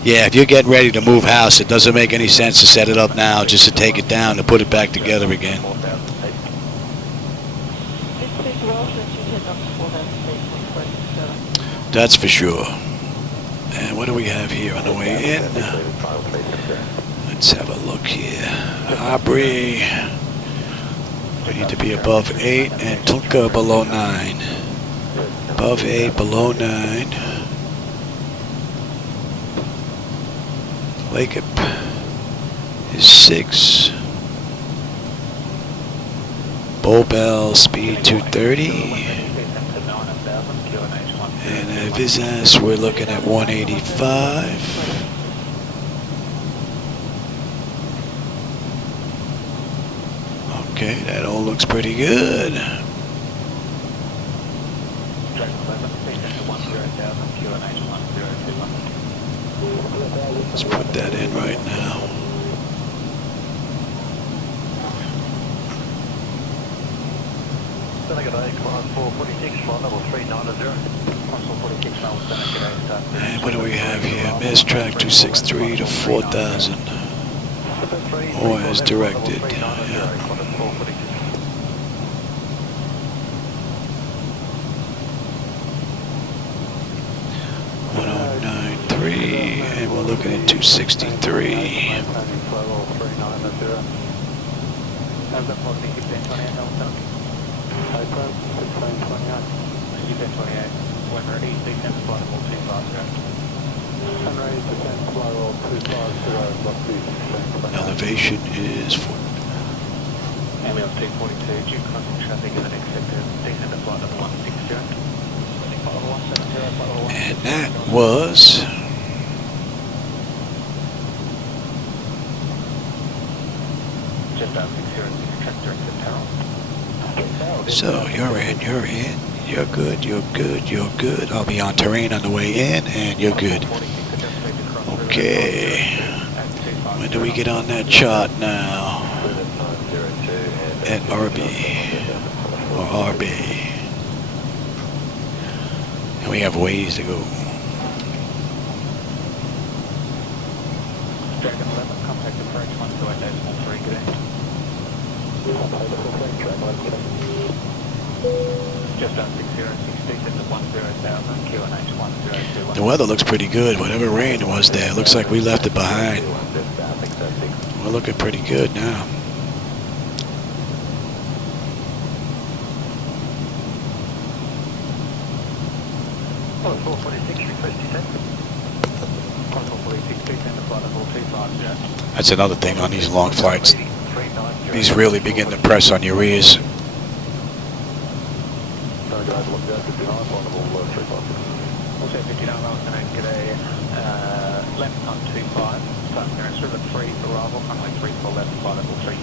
Yeah, if you're getting ready to move house, it doesn't make any sense to set it up now just to take it down to put it back together again. That's for sure. And what do we have here on the way in? Let's have a look here. Aubrey. We need to be above 8 and Tulka below 9. Above 8, below 9. Wake up is 6. Bowbell speed 230. And at Visas we're looking at 185. Okay, that all looks pretty good. Let's put that in right now. And what do we have here? Miss track 263 to 4,000. Or as directed. Yeah. 1093, and we're looking at 263. Elevation is 4. Ambulance 242, due crossing traffic in the next sector, descend to flight number 160. And that was just out 606, track direct to tower. so you're in, you're good, you're good, you're good. I'll be on terrain on the way in, and you're good. Okay. When do we get on that chart now? At RB or RB. And we have ways to go. Dragon 11, contact approach 128.3, good day. Just done 606, descend to 10,000, QNH 1021. The weather looks pretty good. Whatever rain was there, looks like we left it behind. We're looking pretty good now. Oh, 446, request descent. 446, descend to flight level 250. That's another thing on these long flights. These really begin to press on your ears. Also 59 miles an hour, g'day, left on 25, start clearance river 3 for arrival, runway 34 left, flight level 350.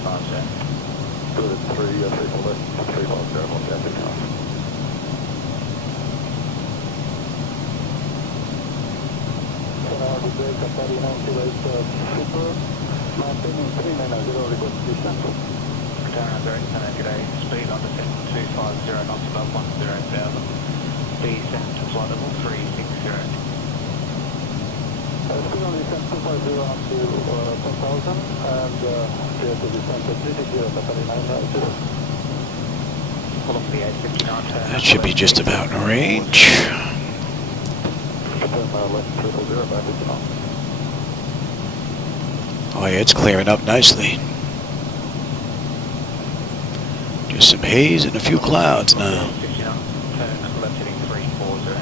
Good at 34 left, 350, what's that now? Good day, Qatari 98 Super, maintaining 390, request descent. Return 080, g'day, speed on descent 250, knots above 10,000. Descent to flight level 360. Speed on descent 250 up to 10,000 and clear to descent to 360, Qatari 990. Pull off the 859 turn. That should be just about in range. Oh yeah, it's clearing up nicely. Just some haze and a few clouds now. 59, turn left heading 340.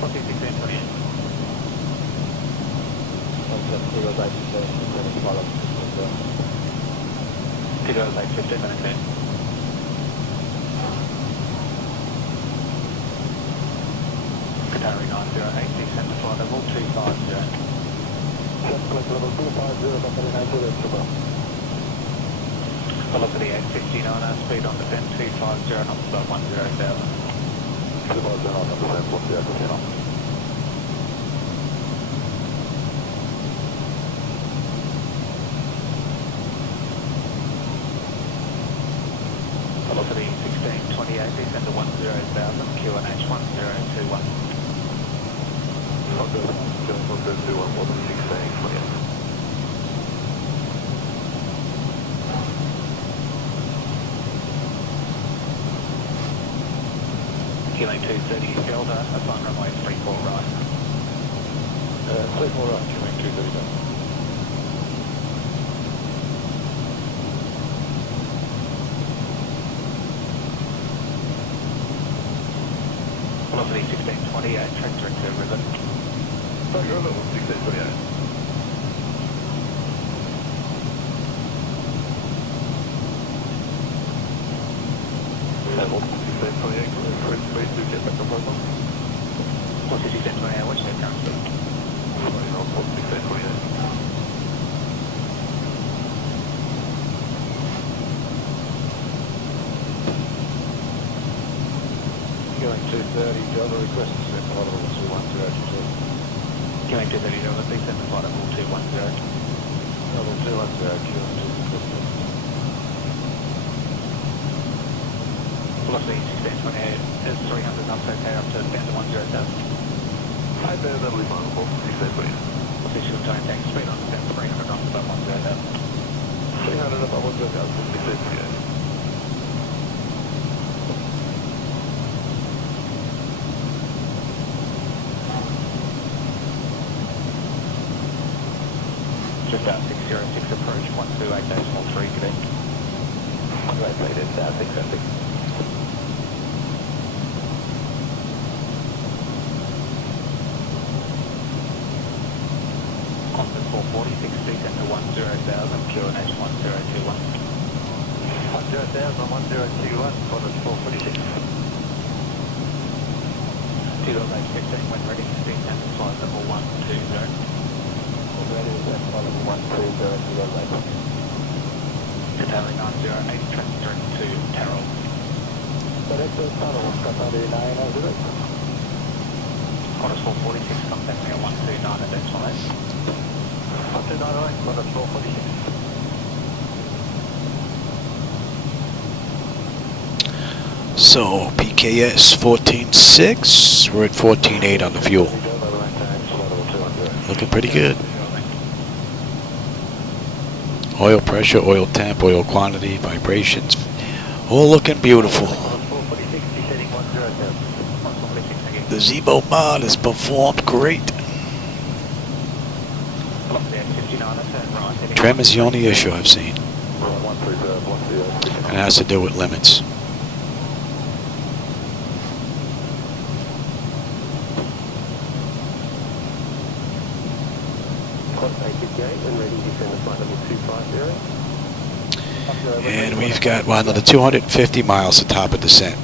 Copy 1628. Figure 815 minutes in. Qatari 908, descend to flight level 250. Level 250, Qatari 908, super. Velocity 859, speed on descent 250, knots above 10,000. 250 knots on descent, what's the aircraft? Velocity 1628, descend to 10,000, QNH 1021. Okay, just 1021, more than 1628. Kilo 230 Delta, upon runway 34 right. 34 right, Kilo 230 Delta. Velocity 1628, tractor into river. Tractor river, 1628. Level 1628, correct space to get back to Brisbane. What's the 1628, what's that current speed? 1628. Going 230, Delta request to set flight level 210. Going 230 Delta, descend to flight level 210. Level 210, QM2 request. Velocity 1628 is 300 knots, okay, up to down to 10,000. Hi there, that'll be fine, 1628. Position time tank, speed on descent 300 knots above 10,000. 300 above 10,000, 1628. Just out 606 approach, 128.3 today. 128 is 606. Constant 446, descend to 10,000, QNH 1021. 10,000, 1021, Constant 446. 2015, when ready, descend to flight level 120. Ready to set flight level 120, Qatari 908, transfer to Terrell. Director Tunnel, Qatari 908. Qantas 446, contact me at 129 at that time. 129, Qantas 446. So PKS 14.6, we're at 14.8 on the fuel. Looking pretty good. Oil pressure, oil temp, oil quantity, vibrations, all looking beautiful. The Zibo Mod has performed great. Trim is the only issue I've seen. And it has to do with limits. And we've got, well, another 250 miles to top of descent.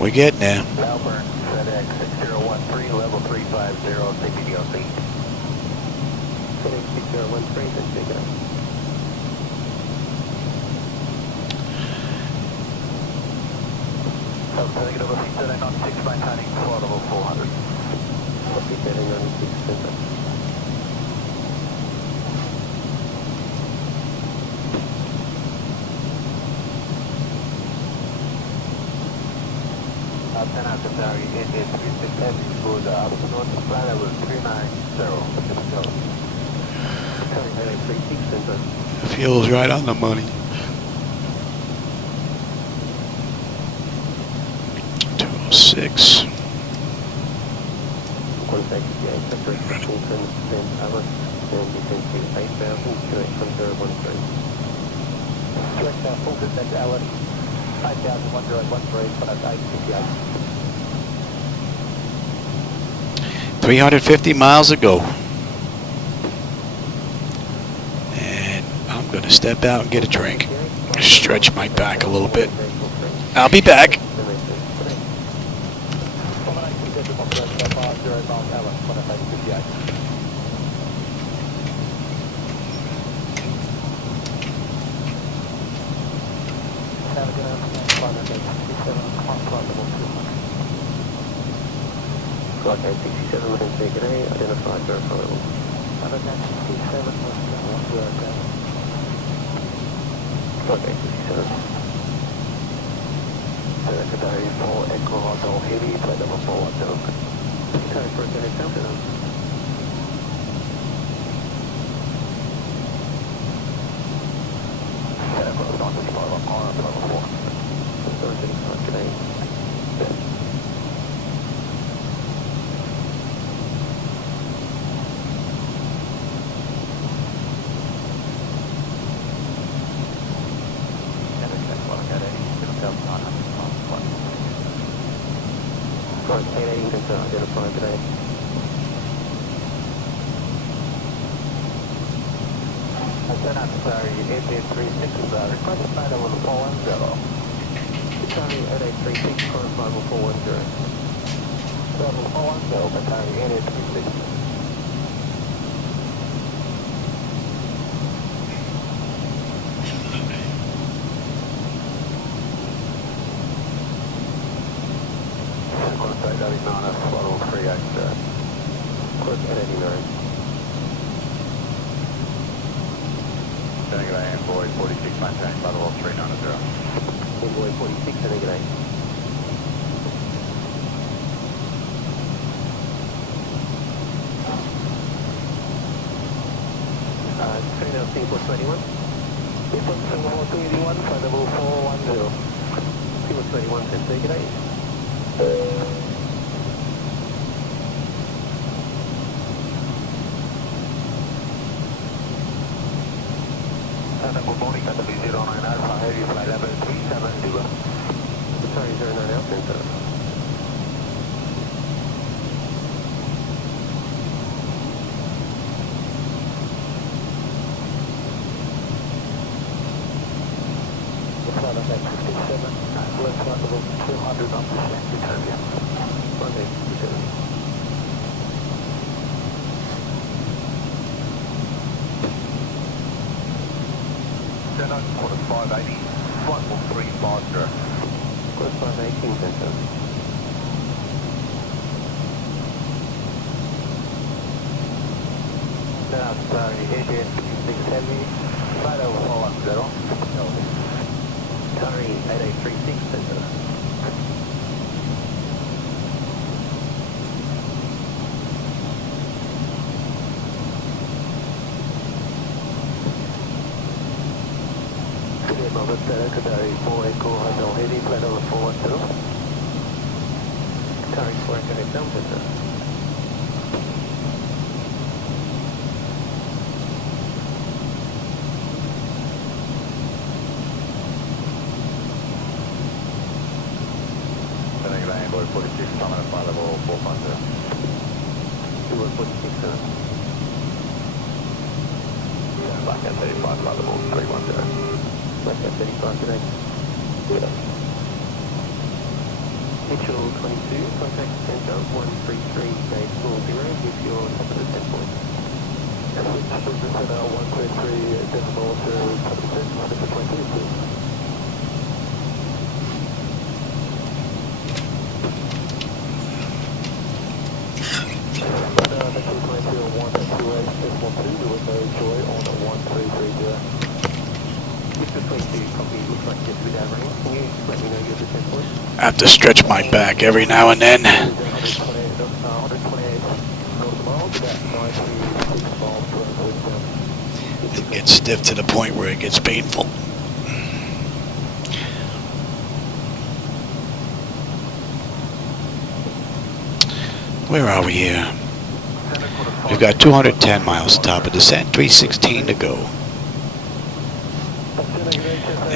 We're getting there. Melbourne, FedEx 6013, level 350, CPDOC. FedEx 6013, that's big enough. So take it over 696, maintaining flight level 400. Copy, heading on 6 Fuel's right on the money. 206. $350 miles ago. And I'm going to step out and get a drink. Stretch my back a little bit. I'll be back. Okay, 67 within Beacon A, identified verify level. 67 okay, 67. Secretary for Echo Hotel Heavy, plate number 410. Secretary for Senate County. Identified today. Sorry, 8836 is request flight level 410. Sorry, 8836, current flight level 410. Level 410, Batari 8836. Contact 89, flight level 38, quick at 89. Negative Envoy 46, maintain flight level 390. Envoy 46, negative. Singapore 21. Singapore 21, flight level 410. Singapore 21, test negative. Good morning, at the B09 Alpha, heavy flight level 370. Sorry, 09 Alpha, sir. Flight level 57, left flight level 200 on descent, Victoria. Monday, 57. Quarter 580, flight level 350. Quarter 518, center. Now, sorry, AJS 670, flight level 410. Sorry, 8836, center. Melbourne, Secretary 4 Echo Hotel Heady, flight level 412. Current for connect down, sir. Boy 46, coming at flight level 450. 46, sir. Black at 35, flight level 310. Black at 35 today. Mitchell 22, contact center 133, gate 40 with your top of the 10 point. Switch business center 133, decimal to top of the 10, top of the 20, please. I have to stretch my back every now and then. It gets stiff to the point where it gets painful. Where are we here? We've got 210 miles top of descent, 316 to go.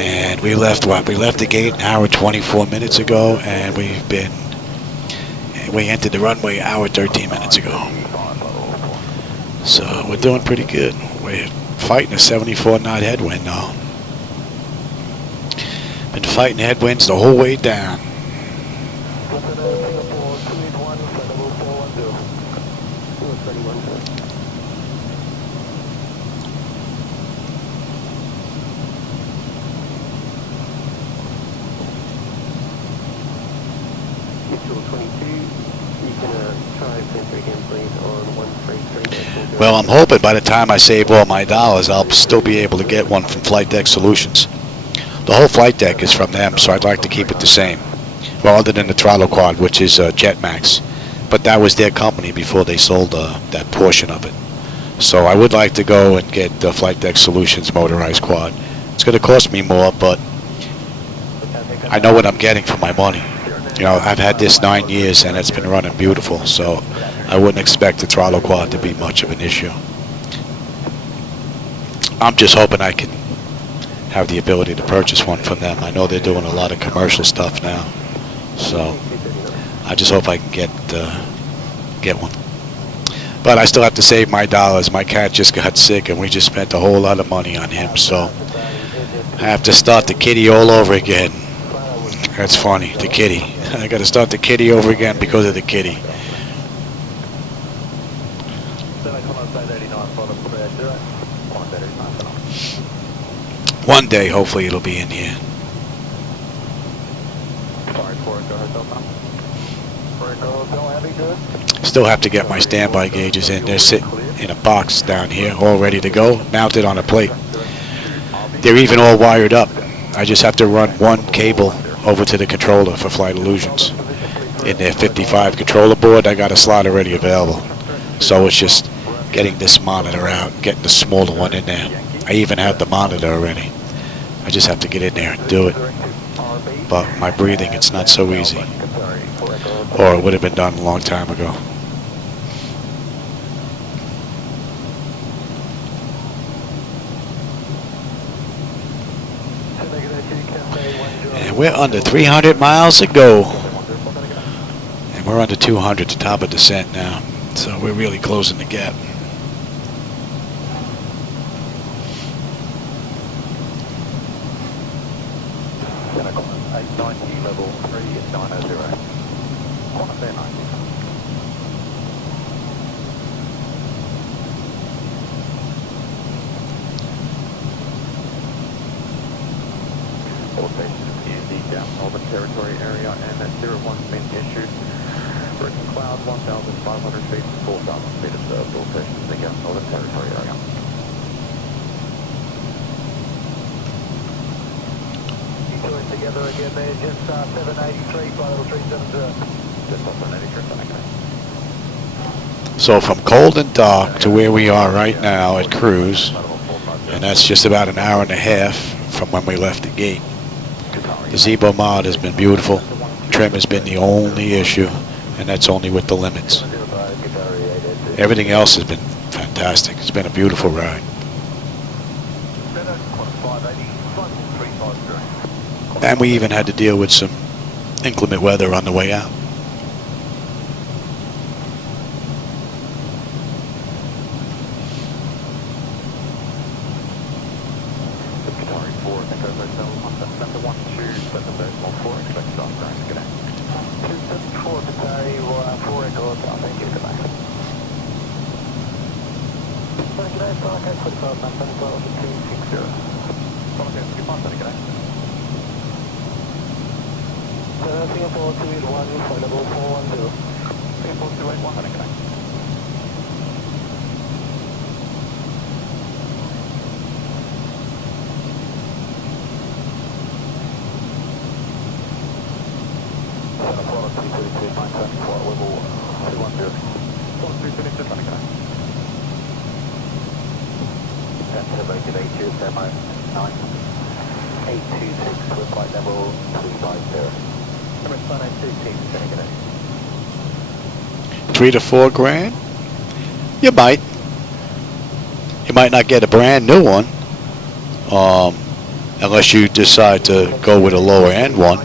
And we left what? We left the gate an hour 24 minutes ago, and we entered the runway an hour 13 minutes ago. So we're doing pretty good. We're fighting a 74 knot headwind now. Been fighting headwinds the whole way down. Well, I'm hoping by the time I save all my dollars, I'll still be able to get one from Flightdeck Solutions. The whole flight deck is from them, so I'd like to keep it the same. Well, other than the throttle quad, which is Jetmax. But that was their company before they sold that portion of it. So I would like to go and get the Flightdeck Solutions motorized quad. It's going to cost me more, but I know what I'm getting for my money. You know, I've had this 9 years, and it's been running beautiful, so I wouldn't expect the throttle quad to be much of an issue. I'm just hoping I can have the ability to purchase one from them. I know they're doing a lot of commercial stuff now, so I just hope I can get one. But I still have to save my dollars. My cat just got sick, and we just spent a whole lot of money on him, so I have to start the kitty all over again. That's funny, the kitty. I got to start the kitty over again because of the kitty. One day, hopefully, it'll be in here. Still have to get my standby gauges in. They're sitting in a box down here, all ready to go, mounted on a plate. They're even all wired up. I just have to run one cable over to the controller for Flight Illusions. In their 55 controller board, I got a slot already available. So it's just getting this monitor out, getting the smaller one in there. I even have the monitor already. I just have to get in there and do it. But my breathing, it's not so easy. Or it would have been done a long time ago. And we're under 300 miles to go. And we're under 200 to top of descent now. So we're really closing the gap. Territory area and at 01's been issued. Britain Cloud 1,500 feet to 4,000 feet observed. All stations again, Northern Territory area. You two are together again there, just 783, flight level 370. Just off 783, okay. So from cold and dark to where we are right now at cruise, and that's just about an hour and a half from when we left the gate. The Zibo Mod has been beautiful. Trim has been the only issue, and that's only with the limits. Everything else has been fantastic. It's been a beautiful ride. And we even had to deal with some inclement weather on the way out. Singapore 281, flight level 410. Singapore 281, connect. $3 to $4 grand? You might. You might not get a brand new one, unless you decide to go with a lower end one.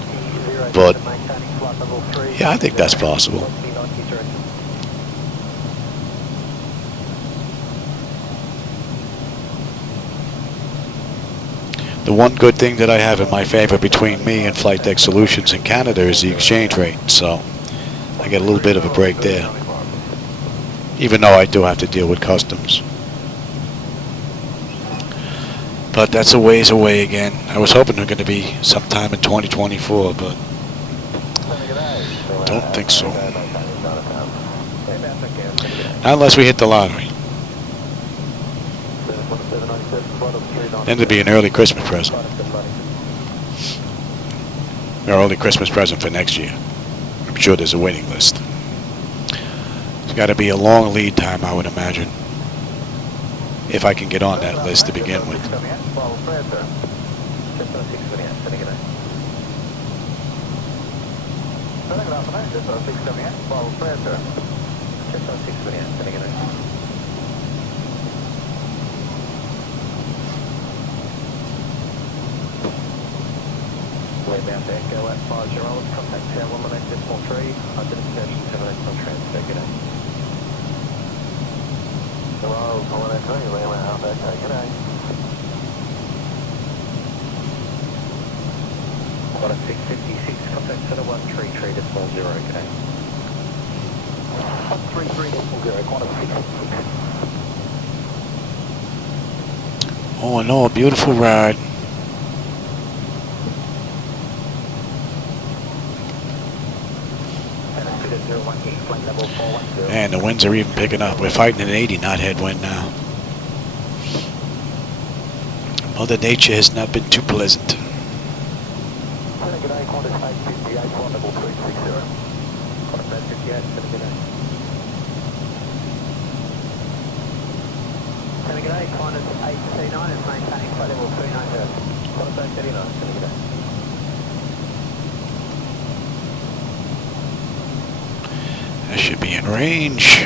But yeah, I think that's possible. The one good thing that I have in my favor between me and Flightdeck Solutions in Canada is the exchange rate, so I get a little bit of a break there, even though I do have to deal with customs. But that's a ways away again. I was hoping they're going to be sometime in 2024, but don't think so. Not unless we hit the lottery. Then it'd be an early Christmas present. Or early Christmas present for next year. I'm sure there's a waiting list. It's got to be a long lead time, I would imagine, if I can get on that list to begin with. Waybound Echo at 50, contact Tower 118.3, identification 78 transfer, good day. Hello, 183, Waybound Echo, good day. Got a 656, contact center 133.0, good day. 133.0, quantum 656. Oh, I know, a beautiful ride. And the winds are even picking up. We're fighting an 80 knot headwind now. Mother Nature has not been too pleasant. That should be in range.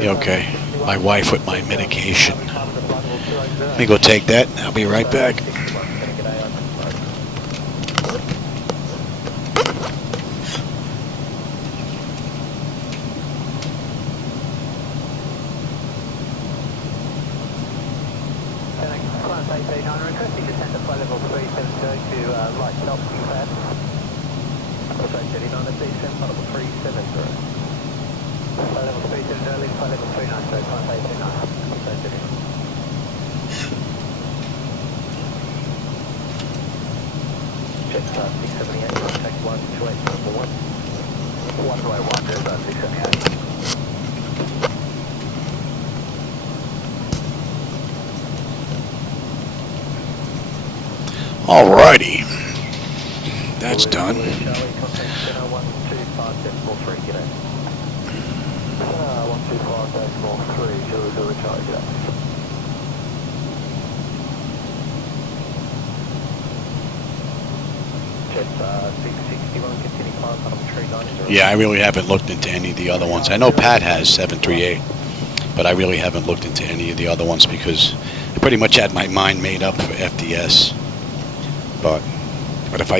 You okay? My wife with my medication. Let me go take that and I'll be right back. Alrighty, That's done. Charlie, contact center 125.43, g'day. 125.43, Zulu, Charlie, g'day. Jet 661, continue climb on 390. Yeah, I really haven't looked into any of the other ones. I know Pat has 738, but I really haven't looked into any of the other ones because I pretty much had my mind made up for FDS. But if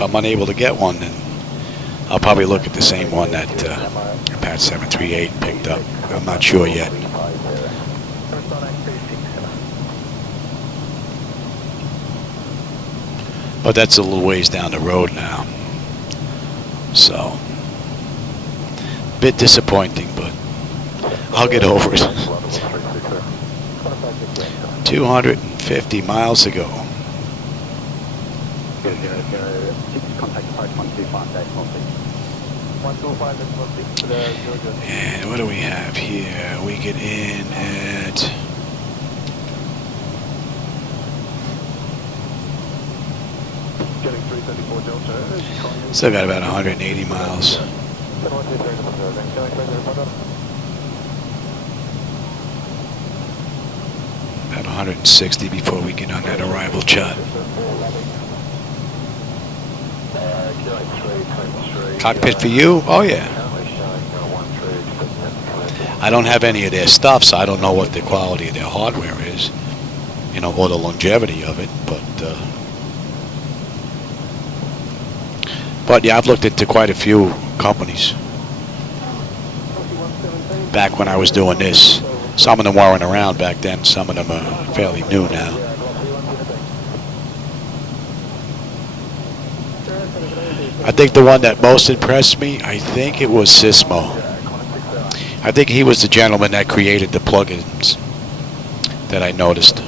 I'm unable to get one, then I'll probably look at the same one that Pat 738 picked up. I'm not sure yet. But that's a little ways down the road now. So, a bit disappointing, but I'll get over it. 250 miles ago. And what do we have here? We get in at... Still got about 180 miles. About 160 before we get on that arrival chart. Cockpit for you? Oh yeah. I don't have any of their stuff, so I don't know what the quality of their hardware is, you know, or the longevity of it. But yeah, I've looked into quite a few companies back when I was doing this. Some of them weren't around back then. Some of them are fairly new now. I think the one that most impressed me, I think it was Sismo. I think he was the gentleman that created the plugins that I noticed.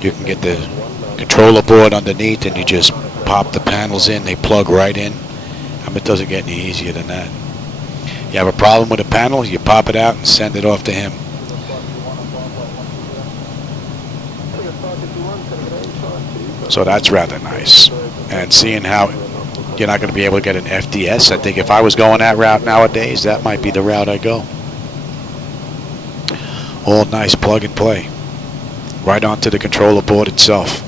You can get the controller board underneath and you just pop the panels in, they plug right in. I mean, it doesn't get any easier than that. You have a problem with a panel, you pop it out and send it off to him. So that's rather nice. And seeing how you're not going to be able to get an FDS, I think if I was going that route nowadays, that might be the route I go. All nice plug and play. Right onto the controller board itself.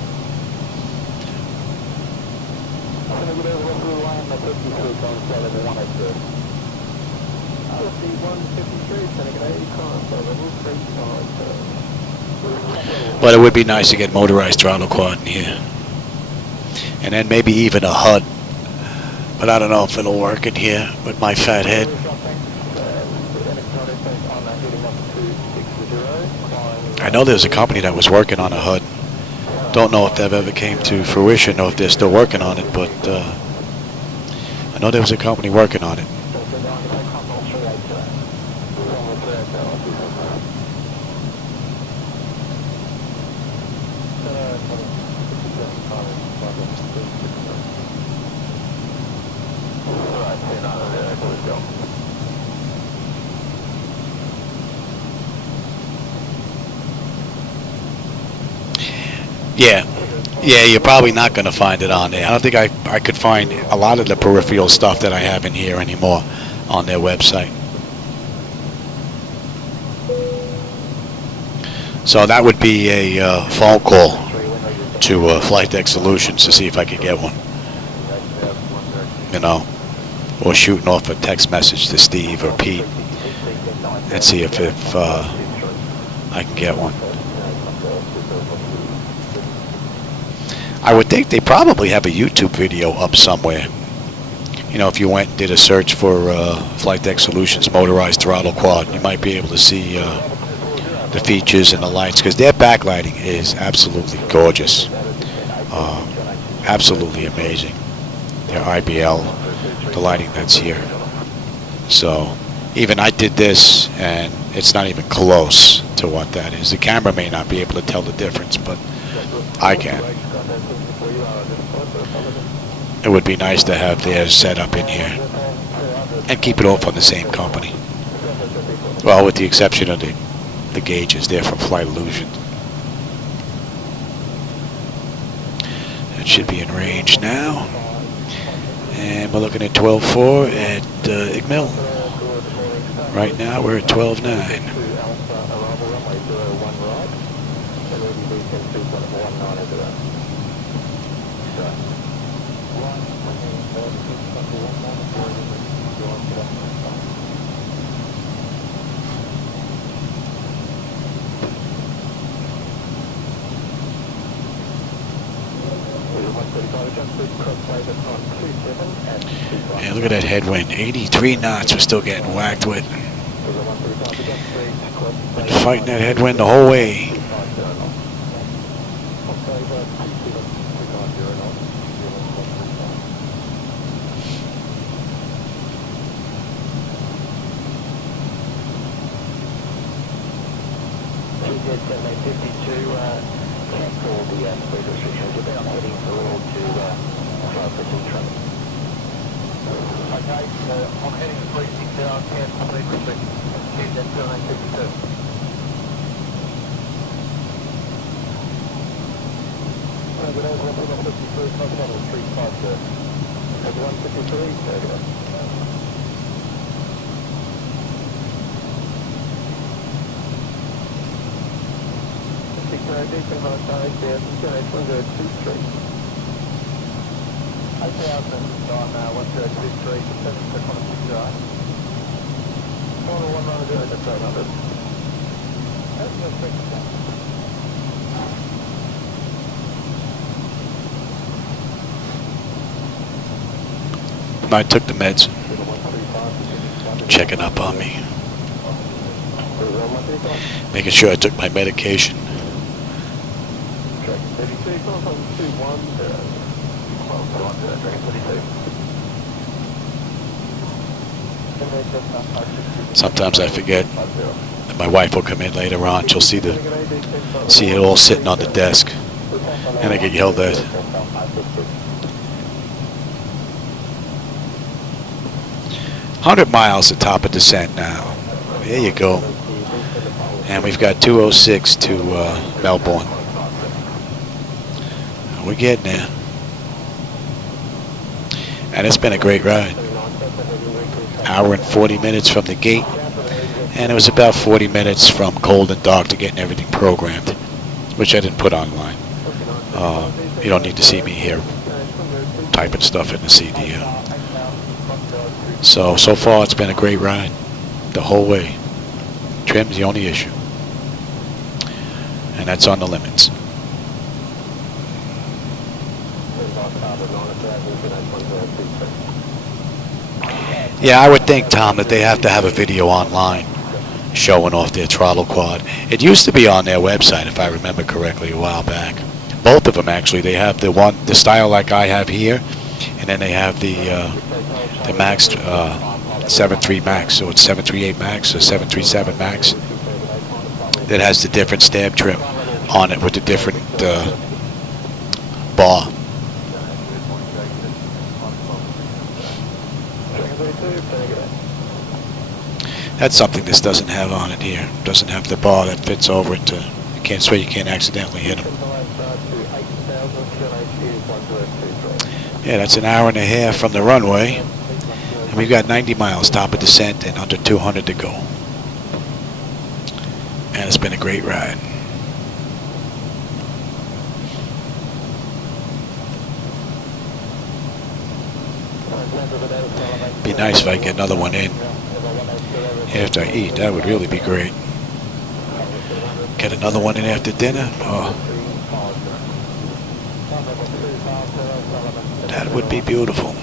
But it would be nice to get motorized throttle quad in here. And then maybe even a HUD. But I don't know if it'll work in here with my fat head. I know there's a company that was working on a HUD. Don't know if that ever came to fruition or if they're still working on it, but I know there was a company working on it. Yeah, you're probably not going to find it on there. I don't think I could find a lot of the peripheral stuff that I have in here anymore on their website. So that would be a phone call to Flightdeck Solutions to see if I could get one. You know, or shooting off a text message to Steve or Pete and see if I can get one. I would think they probably have a YouTube video up somewhere. You know, if you went and did a search for Flightdeck Solutions motorized throttle quad, you might be able to see the features and the lights, because their backlighting is absolutely gorgeous. Absolutely amazing. Their IBL, the lighting that's here. So, even I did this, and it's not even close to what that is. The camera may not be able to tell the difference, but I can. It would be nice to have theirs set up in here and keep it all from the same company. Well, with the exception of the gauges, they're from Flight Illusions. It should be in range now. And we're looking at 12.4 at YMML. Right now we're at 12.9. Yeah, look at that headwind, 83 knots we're still getting whacked with. Been fighting that headwind the whole way. Okay, I'm heading to 360, I can't complete restrict. Choose that 252. I took the meds. Checking up on me. Making sure I took my medication. Sometimes I forget. And my wife will come in later on. She'll see it all sitting on the desk, and I get yelled at. 100 miles at top of descent now. There you go. And we've got 206 to Melbourne. We're getting there. And it's been a great ride. Hour and 40 minutes from the gate. And it was about 40 minutes from cold and dark to getting everything programmed, which I didn't put online. You don't need to see me here typing stuff in the CD. So far it's been a great ride the whole way. Trim's the only issue. And that's on the limits. Yeah, I would think, Tom, that they have to have a video online showing off their throttle quad. It used to be on their website, if I remember correctly, a while back. Both of them, actually. They have the style like I have here, and then they have the Max 73 Max, so it's 738 Max or 737 Max. That has the different stab trim on it with the different bar. That's something this doesn't have on it here. It doesn't have the bar that fits over it. You can't swear you can't accidentally hit them. Yeah, that's an hour and a half from the runway. And we've got 90 miles top of descent and under 200 to go. And it's been a great ride. Be nice if I get another one in after I eat. That would really be great. Get another one in after dinner. Oh, that would be beautiful.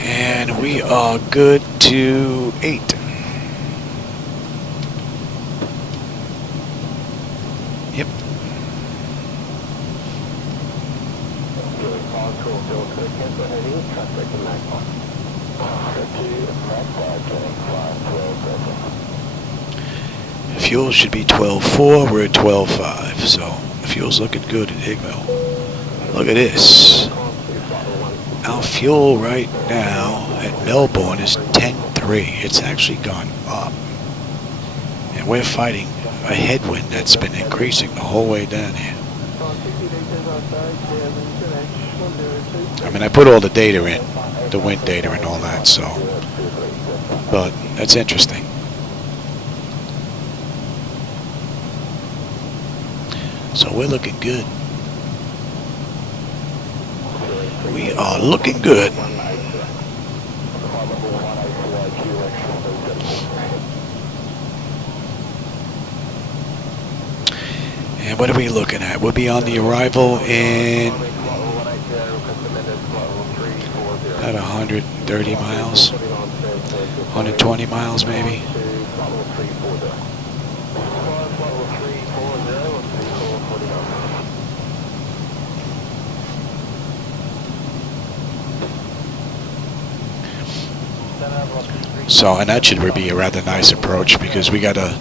And we are good to 8. Yep. Fuel should be 12.4. We're at 12.5. So fuel's looking good at YMML. Look at this. Our fuel right now at Melbourne is 10.3. It's actually gone up. we're fighting a headwind that's been increasing the whole way down here. I mean, I put all the data in, the wind data and all that, so, but that's interesting. So we're looking good. We are looking good. And what are we looking at? We'll be on the arrival in about 130 miles, 120 miles maybe. So, and that should be a rather nice approach because we got a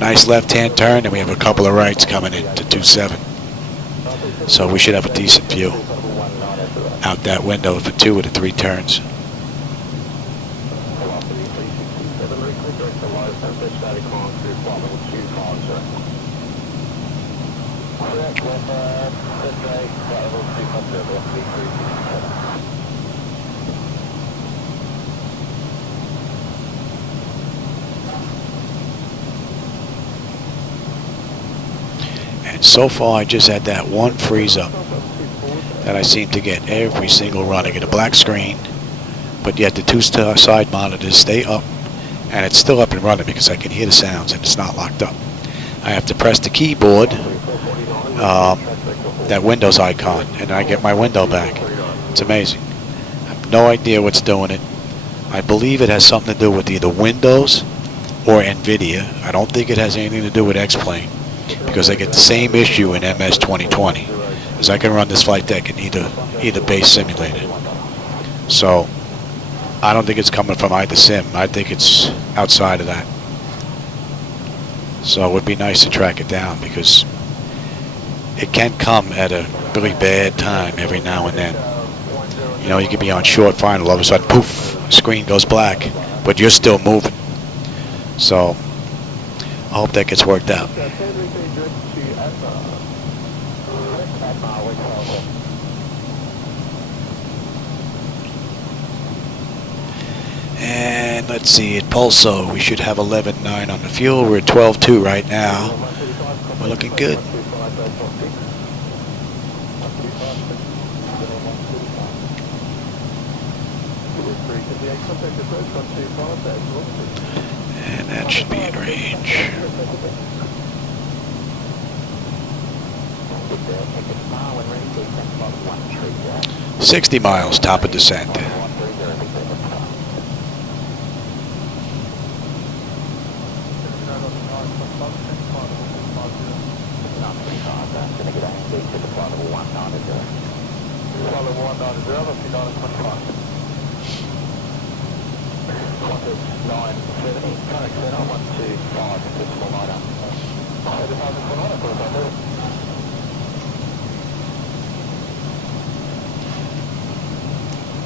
nice left-hand turn and we have a couple of rights coming into 27. So we should have a decent view out that window for 2 of the 3 turns. And so far I just had that one freeze up that I seem to get every single run. I get a black screen, but yet the 2 side monitors stay up, and it's still up and running because I can hear the sounds and it's not locked up. I have to press the keyboard, that Windows icon, and I get my window back. It's amazing. I have no idea what's doing it. I believe it has something to do with either Windows or NVIDIA. I don't think it has anything to do with X-Plane, because I get the same issue in MS 2020, as I can run this flight deck in either base simulator. So I don't think it's coming from either sim. I think it's outside of that. So it would be nice to track it down because it can come at a really bad time every now and then. You know, you can be on short final, all of a sudden, poof, screen goes black, but you're still moving. So I hope that gets worked out. And let's see, at Pulso, we should have 11.9 on the fuel. We're at 12.2 right now. We're looking good. And that should be in range. 60 miles, top of descent.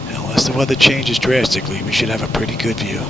Unless the weather changes drastically, we should have a pretty good view.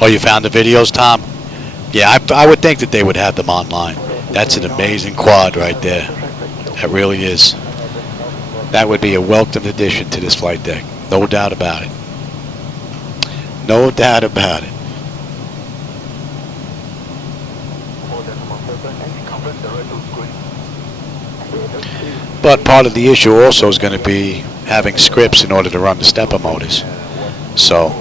Oh, you found the videos, Tom? Yeah, I would think that they would have them online. That's an amazing quad right there. That really is. That would be a welcomed addition to this flight deck. No doubt about it. No doubt about it. But part of the issue also is going to be having scripts in order to run the stepper motors. So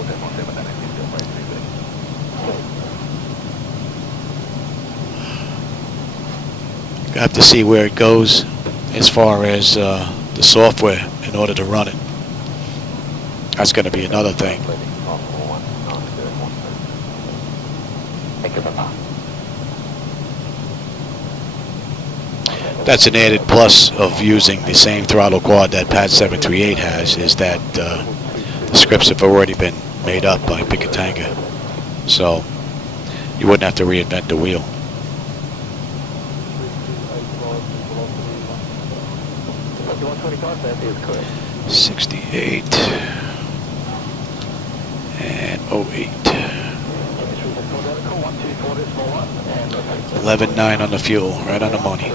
have to see where it goes as far as the software in order to run it. That's going to be another thing. That's an added plus of using the same throttle quad that Pad 738 has, is that the scripts have already been made up by Picatinga. So you wouldn't have to reinvent the wheel. 68 and 08. 11.9 on the fuel, right on the money.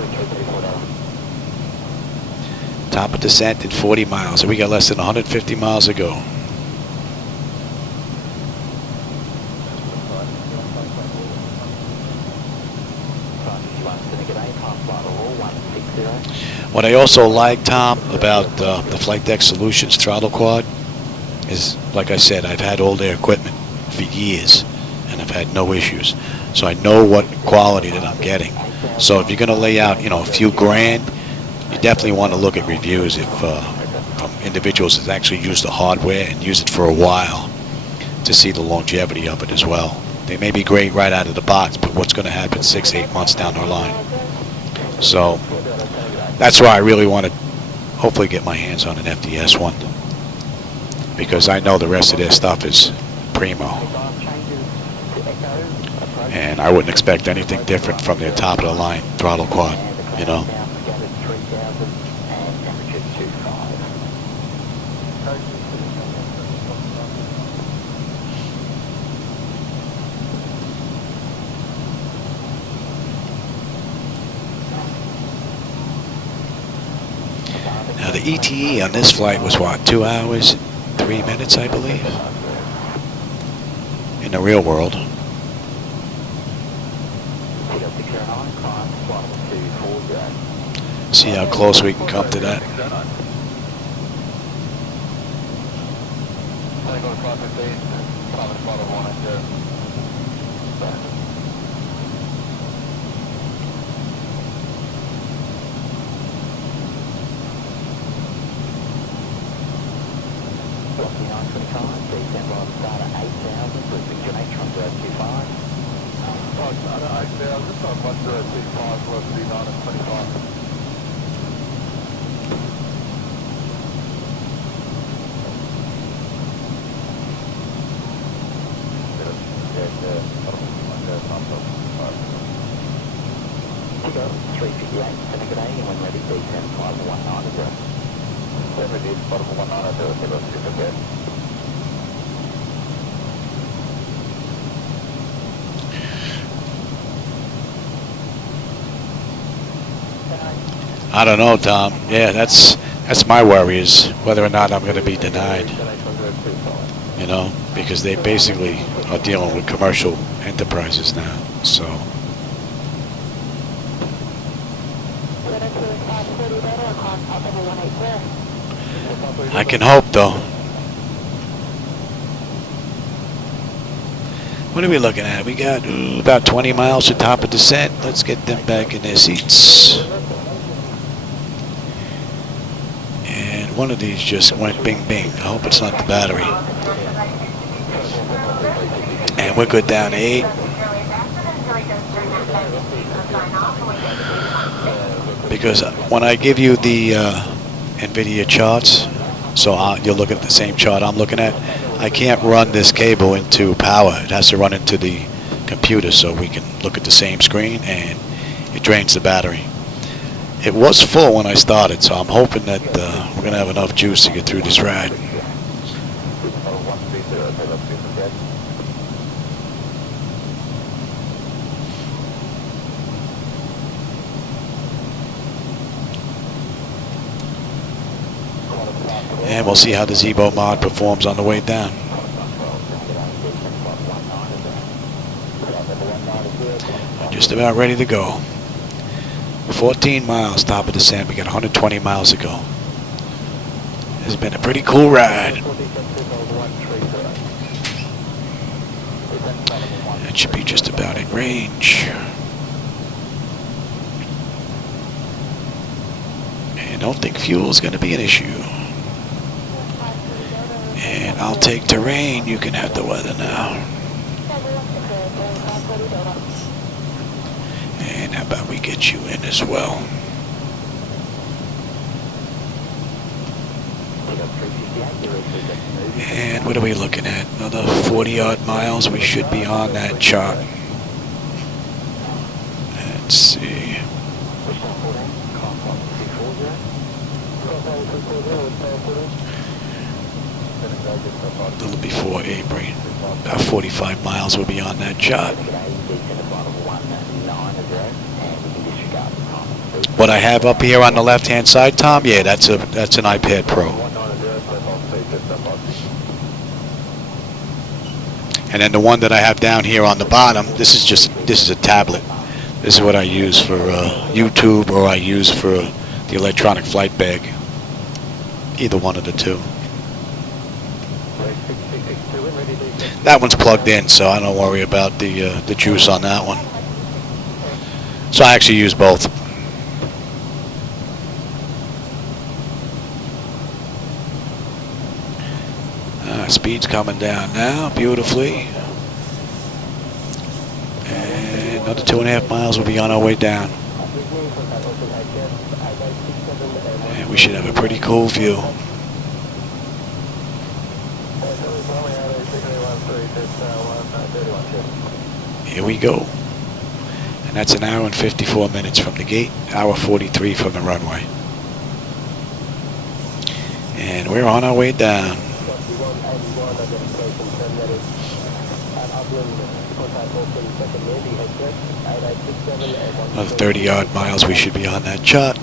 Top of descent at 40 miles, so we got less than 150 miles to go. What I also like, Tom, about the Flightdeck Solutions throttle quad is, like I said, I've had all their equipment for years and I've had no issues. So I know what quality that I'm getting. So if you're going to lay out, you know, a few grand, you definitely want to look at reviews if from individuals that actually use the hardware and use it for a while to see the longevity of it as well. They may be great right out of the box, but what's going to happen 6-8 months down the line? So that's why I really want to hopefully get my hands on an FDS one, because I know the rest of their stuff is primo. And I wouldn't expect anything different from their top of the line throttle quad, you know. Now the ETE on this flight was what, 2 hours, 3 minutes, I believe, in the real world. See how close we can come to that. I don't know, Tom. Yeah, that's my worry, is whether or not I'm going to be denied. You know, because they basically are dealing with commercial enterprises now. So I can hope, though. What are we looking at? We got about 20 miles to top of descent. Let's get them back in their seats. And one of these just went bing bing. I hope it's not the battery. And we're good down to 8. Because when I give you the NVIDIA charts, so you'll look at the same chart I'm looking at, I can't run this cable into power. It has to run into the computer so we can look at the same screen, and it drains the battery. It was full when I started, so I'm hoping that we're going to have enough juice to get through this ride. And we'll see how the Zibo Mod performs on the way down. We're just about ready to go. 14 miles, top of descent. We got 120 miles to go. It's been a pretty cool ride. It should be just about in range. don't think fuel is going to be an issue. And I'll take terrain. You can have the weather now. And how about we get you in as well? And what are we looking at? Another 40-odd miles. We should be on that chart. Let's see. A little before Avery. About 45 miles will be on that chart. What I have up here on the left-hand side, Tom, yeah, that's an iPad Pro. And then the one that I have down here on the bottom, this is a tablet. This is what I use for YouTube, or I use for the electronic flight bag. Either one of the two. That one's plugged in, so I don't worry about the juice on that one. So I actually use both. Speed's coming down now, beautifully. And another 2.5 miles will be on our way down. And we should have a pretty cool view. Here we go. And that's an hour and 54 minutes from the gate, hour 43 from the runway. And we're on our way down. Another 30-odd miles, we should be on that chart.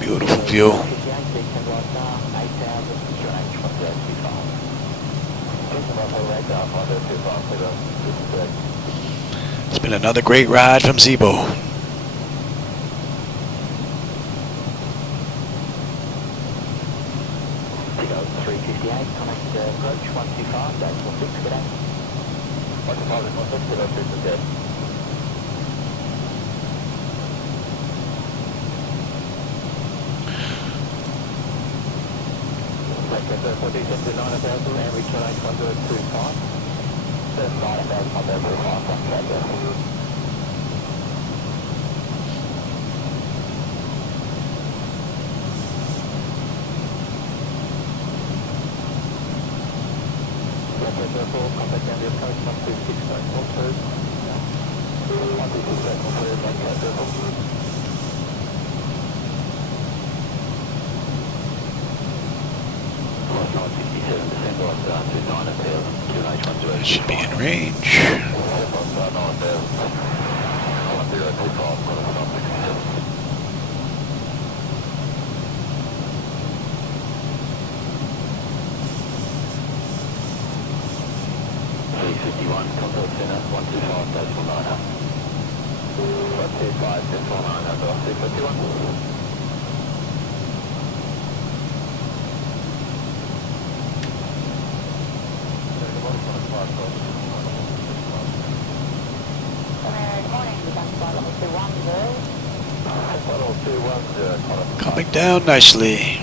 Beautiful view. It's been another great ride from Zibo. That should be in range. Coming down nicely.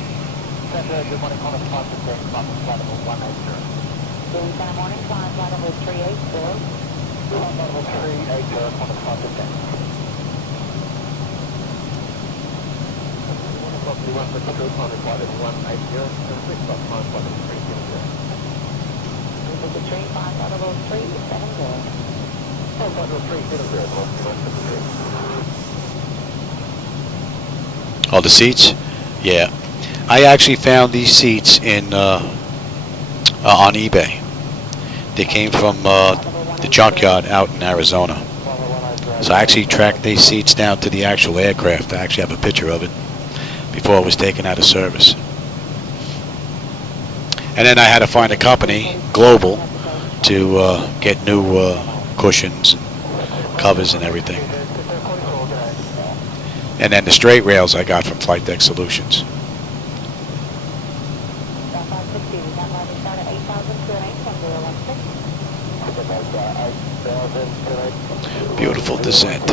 Oh, the seats? Yeah. I actually found these seats in on eBay. They came from the junkyard out in Arizona. So I actually tracked these seats down to the actual aircraft. I actually have a picture of it before it was taken out of service. And then I had to find a company, Global, to get new cushions, and covers and everything. And then the straight rails I got from Flightdeck Solutions. Beautiful descent.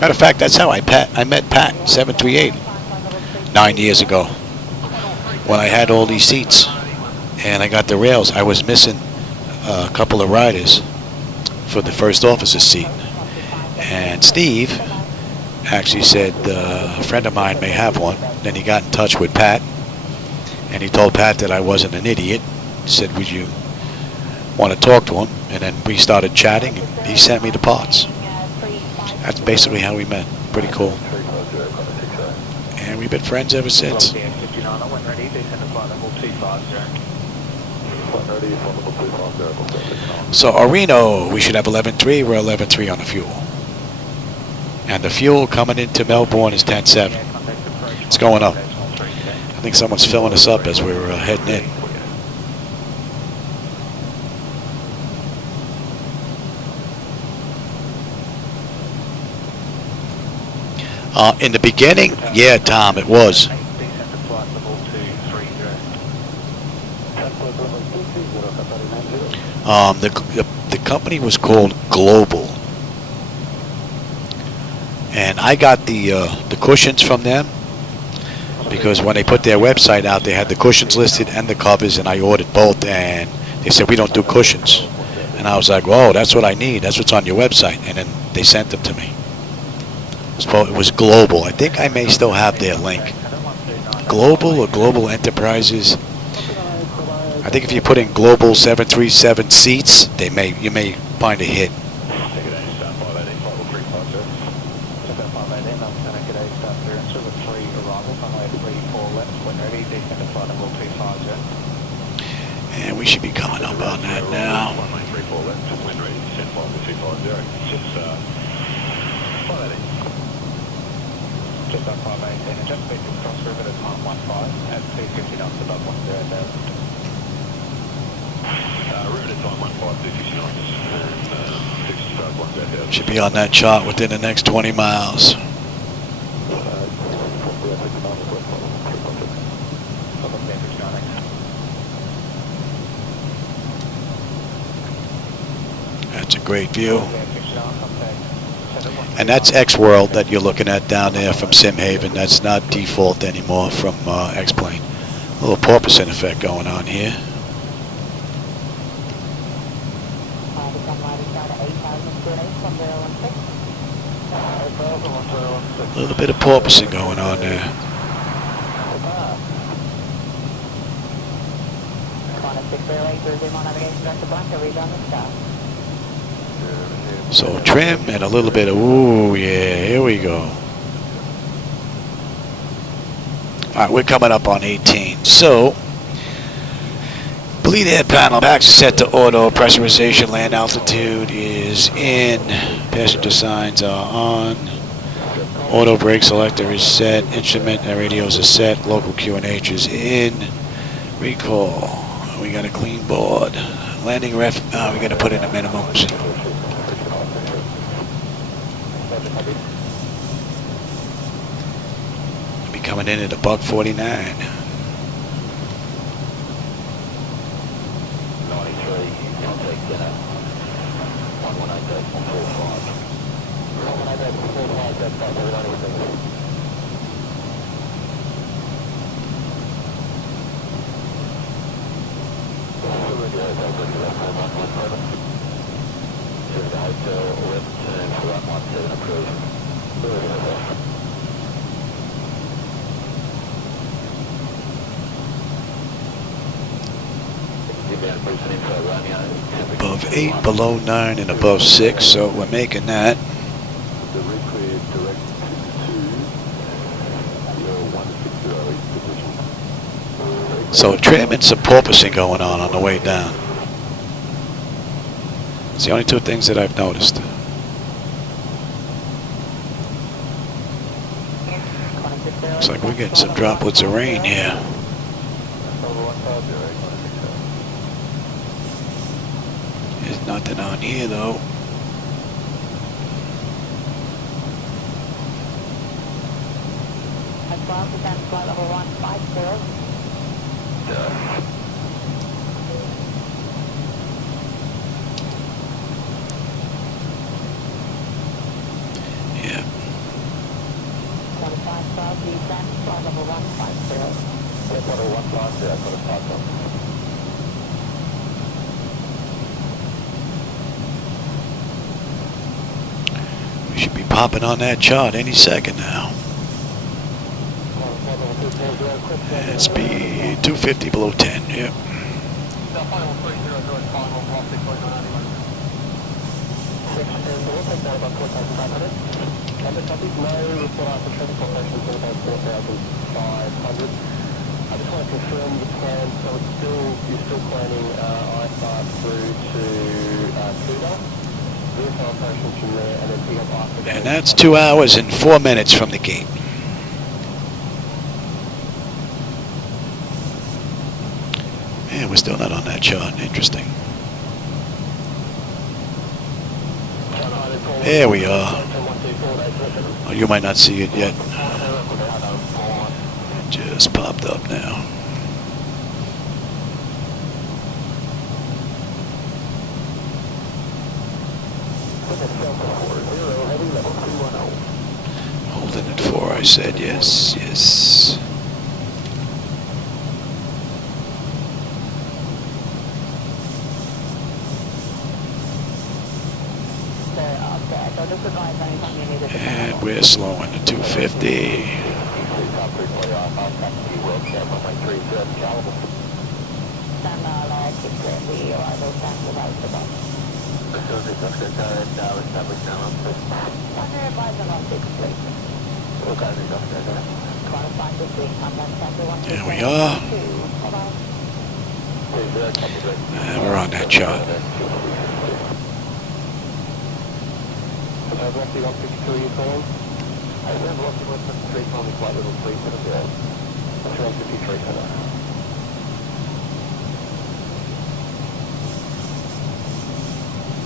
Matter of fact, that's how I met Pat 738 9 years ago when I had all these seats and I got the rails. I was missing a couple of riders for the first officer's seat, and Steve actually said a friend of mine may have one. Then he got in touch with Pat and he told Pat that I wasn't an idiot. He said, would you want to talk to him? And then we started chatting and he sent me the parts. That's basically how we met. Pretty cool. And we've been friends ever since. So Orino, we should have 11.3. We're 11.3 on the fuel. And the fuel coming into Melbourne is 10.7. It's going up. I think someone's filling us up as we're heading in. In the beginning, yeah, Tom, it was. The company was called Global, and I got the cushions from them because when they put their website out, they had the cushions listed and the covers, and I ordered both, and they said we don't do cushions, and I was like, whoa, that's what I need. That's what's on your website, and then they sent them to me. So it was Global. I think I may still have their link. Global or Global Enterprises. I think if you put in Global 737 seats, you may find a hit. And we should be coming up on that now. Just up 518 and just beating cross river at time 15 at 250 knots above 100,000. River at time 15, 250 knots and 65 100,000. Should be on that chart within the next 20 miles. That's a great view. And that's X-World that you're looking at down there from Simhaven. That's not default anymore from X-Plane. A little porpoising effect going on here. A little bit of porpoising going on there. So trim and a little bit of, ooh, yeah, here we go. All right, we're coming up on 18. So, bleed air panel, backs are set to auto, pressurization, land altitude is in, passenger signs are on, auto brake selector is set, instrument and radios are set, local QNH is in, recall, we got a clean board, landing ref, we got to put in the minimums. Be coming in at a buck 49. 93, contact dinner, 118.45. 118.45, that's right, everybody was there. Hotel, left turn for 117 approved. Above 8, below 9, and above 6, so we're making that. So trim and some porpoising going on the way down. It's the only two things that I've noticed. Looks like we're getting some droplets of rain here. There's nothing on here though. Advance descent flight level 150. Yeah. 2512, descent flight level 150. Level 150, I've got a cycle. We should be popping on that chart any second now. And speed 250 below 10, yep. I just want to confirm the plan, so you're still planning I-5 through to Cuba, verify operations from there, and then pick up after. And that's 2 hours and 4 minutes from the gate. Man, we're still not on that chart. Interesting. There we are. Oh, you might not see it yet. It just popped up now. Holding it 4, I said. Yes, yes. And we're slowing to 250. There we are. And we're on that chart. Roughly 152 you calling? I remember roughly 153 calling me quite a little please, but yeah. That's 153 for that.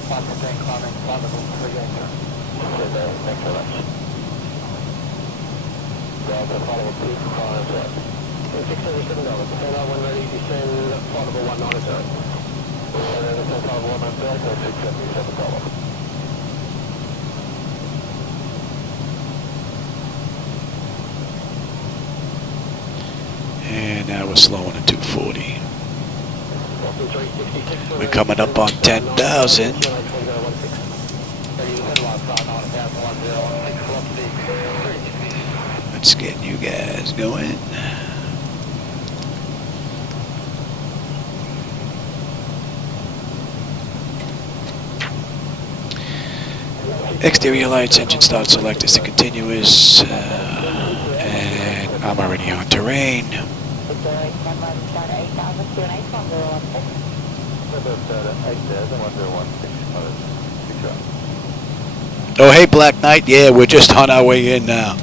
Climbing, flight level 3 anchor. Thanks very much. Well, the flight level 2 climbs at $677. Stand on when ready, descend flight level 190. And then descend flight level 190, so $677. And now we're slowing to 240. We're coming up on 10,000. Let's get you guys going. Exterior lights, engine start select is the continuous. And I'm already on terrain. Oh, hey, Black Knight. Yeah, we're just on our way in now.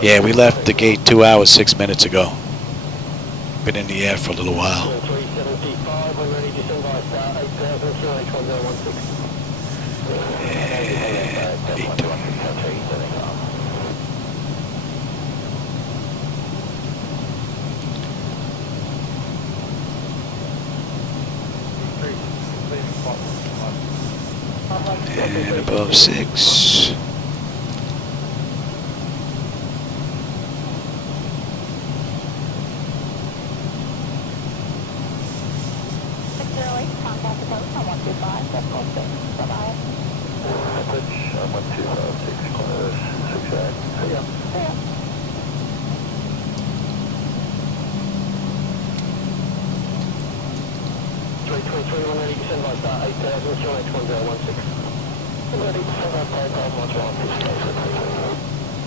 Yeah, we left the gate 2 hours, 6 minutes ago. Been in the air for a little while. And 8. And above 6.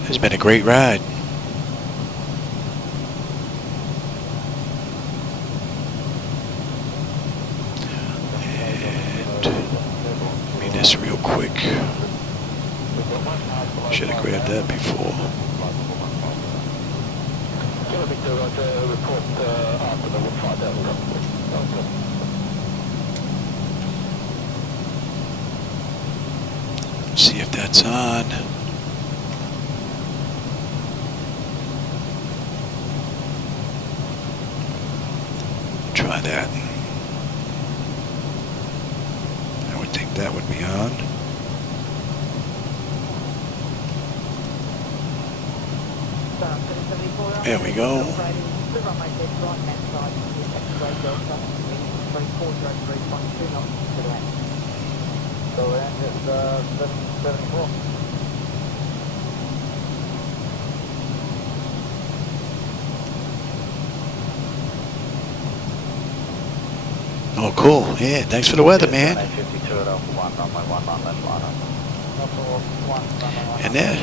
It's been a great ride. Should have grabbed that before. Kilo Victor, Roger, report after the 5000. See if that's on. Try that. I would think that would be on. There we go. So we're at 774. Oh, cool. Yeah, thanks for the weather, man. And there,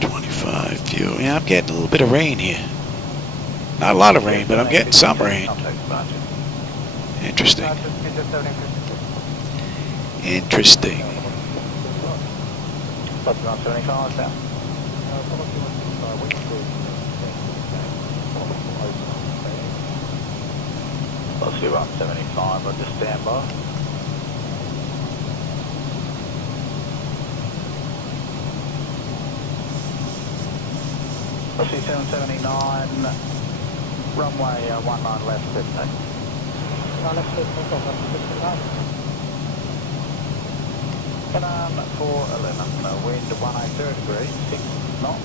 25 fuel. Yeah, I'm getting a little bit of rain here. Not a lot of rain, but I'm getting some rain. Interesting. Interesting. Let's see, 175, I'll just stand by. Let's see, 779, runway 19 left, 15. Canam 411, wind 180 degrees, 6 knots.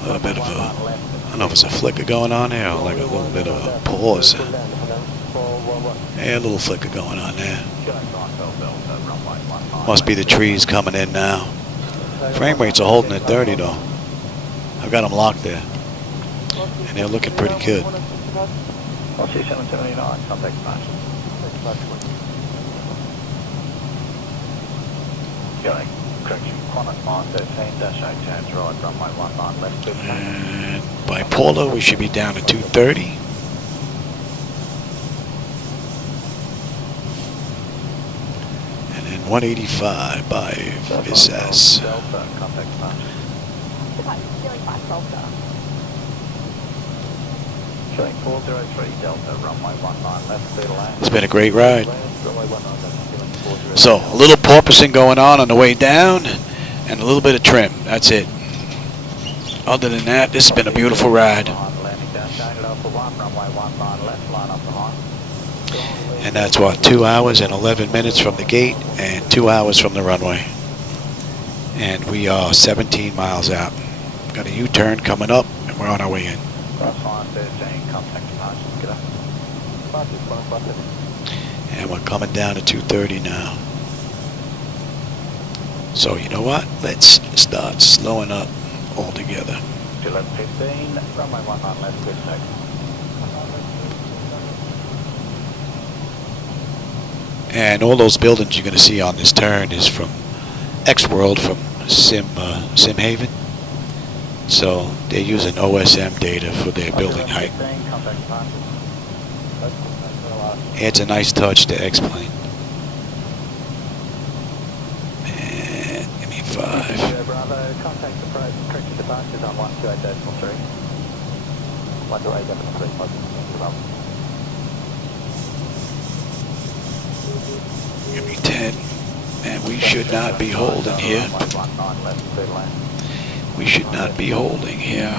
A little bit of a, I don't know if it's a flicker going on there or like a little bit of a pause. Yeah, a little flicker going on there. Must be the trees coming in now. Frame rates are holding at 30 though. I've got them locked there. And they're looking pretty good. I'll see 779, contact match. Going, correction, Qantas 913, dash 8 turns right, runway 19 left, 15. And bipolar, we should be down to 230. And then 185 by Visas. Delta, contact match. Showing 403 Delta, runway 19 left, clear to land. It's been a great ride. Runway 19 left, 403. So, a little porpoising going on the way down, and a little bit of trim. That's it. Other than that, this has been a beautiful ride. And that's what, 2 hours and 11 minutes from the gate, and 2 hours from the runway. And we are 17 miles out. Got a U-turn coming up, and we're on our way in. And we're coming down to 230 now. So you know what? Let's start slowing up altogether. 11:15, runway 19 left, good check. And all those buildings you're going to see on this turn is from X-World, from Simhaven. So they're using OSM data for their building height. Adds a nice touch to X-Plane. And give me 5. Bravo, contact the corrected departures on 128.3. 128.3. Give me 10. And we should not be holding here. We should not be holding here.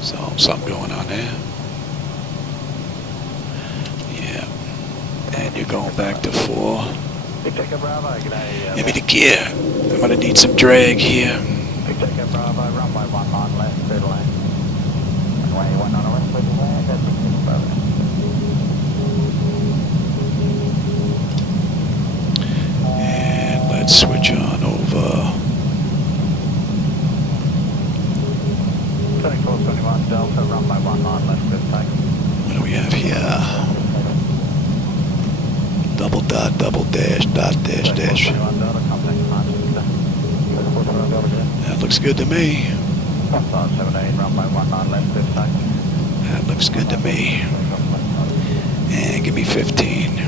So, something going on there. Yeah. And you're going back to 4. Give me the gear. I'm going to need some drag here. And let's switch on over. 2421 Delta, runway 19 left, good take. What do we have here? Double dot, double dash, dot dash, dash. That looks good to me. 517, runway 19 left, good take. That looks good to me. And give me 15.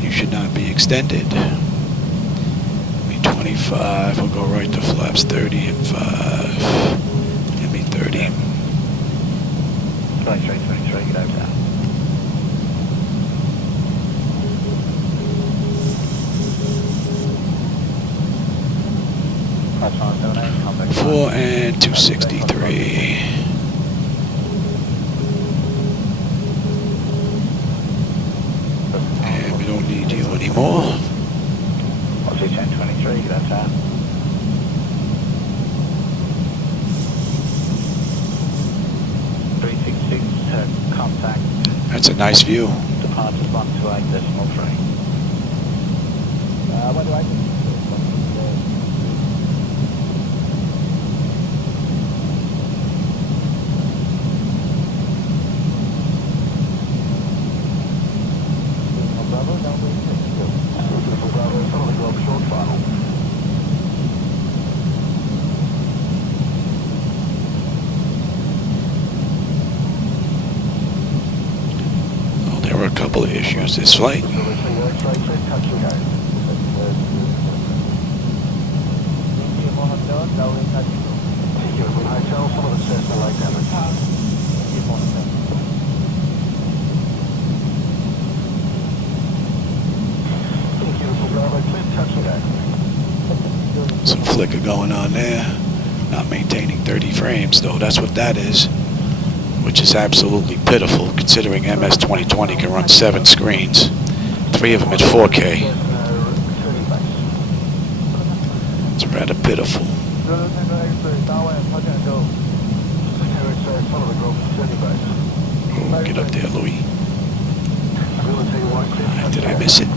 You should not be extended. Me25, we'll go right to flaps 30 and 5. And me 30. 23, get over there. 4 and 263. And we don't need you anymore. I'll see 1023, get over there. 366, contact. That's a nice view. Departures 128.3. 128. Oh, there were a couple of issues this flight. Some flicker going on there. Not maintaining 30 frames though, that's what that is. Which is absolutely pitiful considering MS 2020 can run 7 screens. 3 of them at 4K. It's rather pitiful. Oh, get up there, Louis. Did I miss it?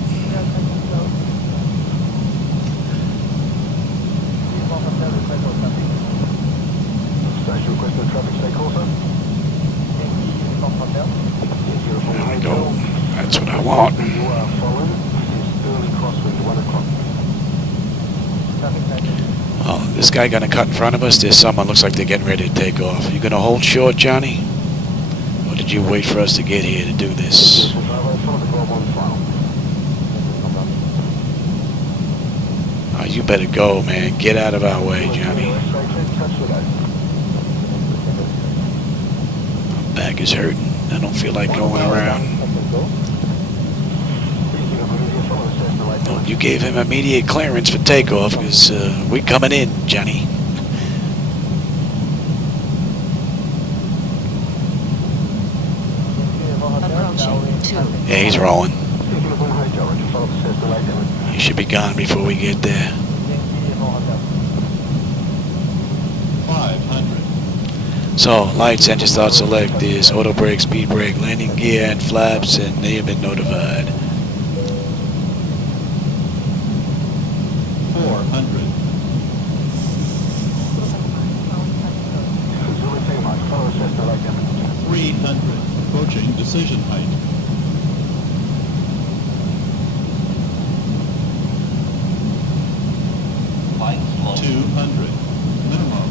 There we go. That's what I want. Oh, this guy gonna cut in front of us? There's someone looks like they're getting ready to take off. You gonna hold short, Johnny? Or did you wait for us to get here to do this? Oh, you better go, man. Get out of our way, Johnny. My back is hurting. I don't feel like going around. Oh, you gave him immediate clearance for takeoff because we're coming in, Johnny. Yeah, he's rolling. He should be gone before we get there. 500. So, lights, engine start select is auto brake, speed brake, landing gear, and flaps, and they have been notified. 400. 300. Approaching decision height. Flight slow. 200. Minimum.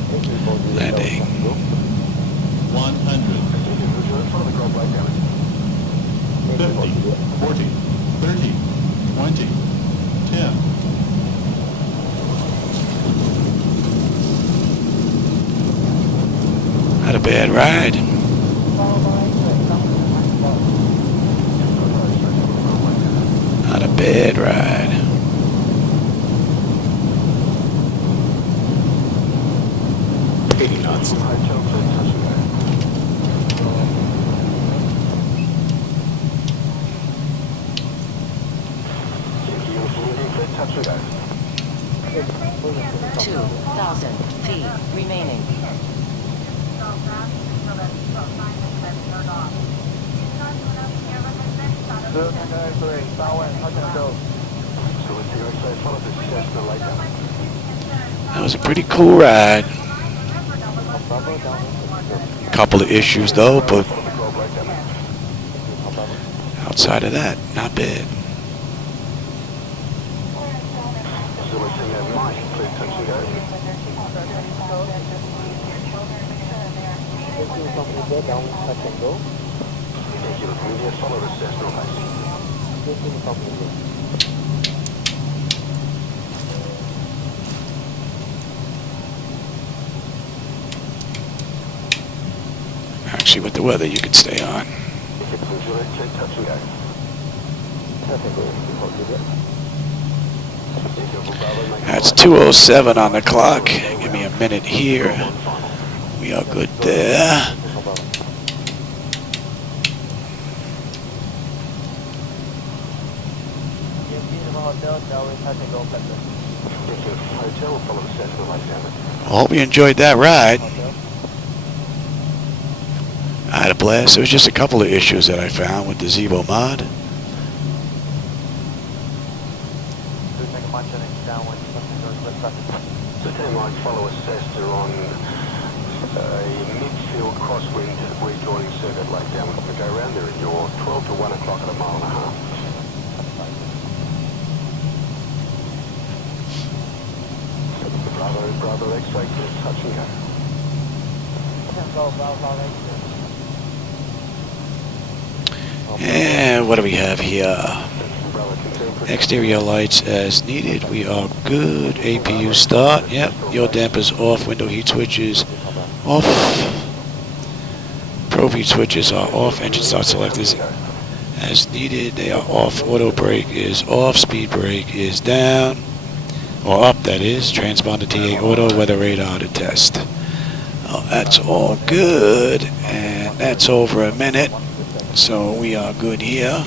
Landing. 100. 50. 40. 30. 20. 10. Not a bad ride. Not a bad ride. That was a pretty cool ride. Couple of issues though, but outside of that, not bad. Kilo India, follow the Cessna base. Actually, with the weather, you could stay on. That's 2:07 on the clock. Give me a minute here. We are good there. I hope you enjoyed that ride. I had a blast. There was just a couple of issues that I found with the Zibo Mod. The 10 lines follow a Cessna on a midfield crosswind rejoining circuit like down. We're going to go around there in your 12 to 1 o'clock at a mile and a half. Bravo X-ray to touch and go. And what do we have here? Exterior lights as needed. We are good. APU start. Yep. Your dampers off. Window heat switches off. Probe heat switches are off. Engine start selectors as needed. They are off. Auto brake is off. Speed brake is down. Or up, that is. Transponder TA auto. Weather radar to test. Oh, that's all good. And that's over a minute. So we are good here.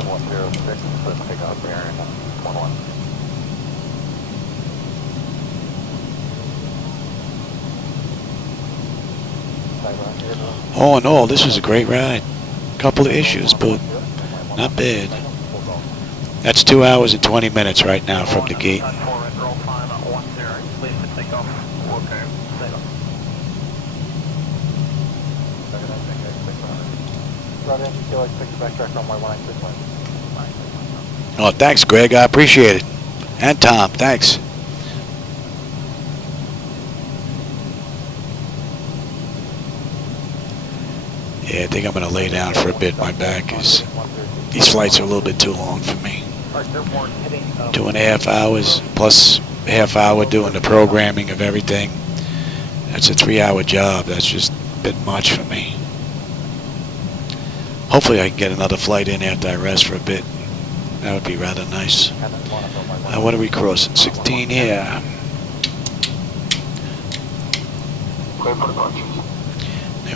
All in all, this was a great ride. Couple of issues, but not bad. That's 2 hours and 20 minutes right now from the gate. Oh, thanks, Greg. I appreciate it. And Tom, thanks. Yeah, I think I'm going to lay down for a bit. My back is... These flights are a little bit too long for me. 2.5 hours plus a half hour doing the programming of everything. That's a 3-hour job. That's just a bit much for me. Hopefully I can get another flight in after I rest for a bit. That would be rather nice. What are we crossing? 16 here.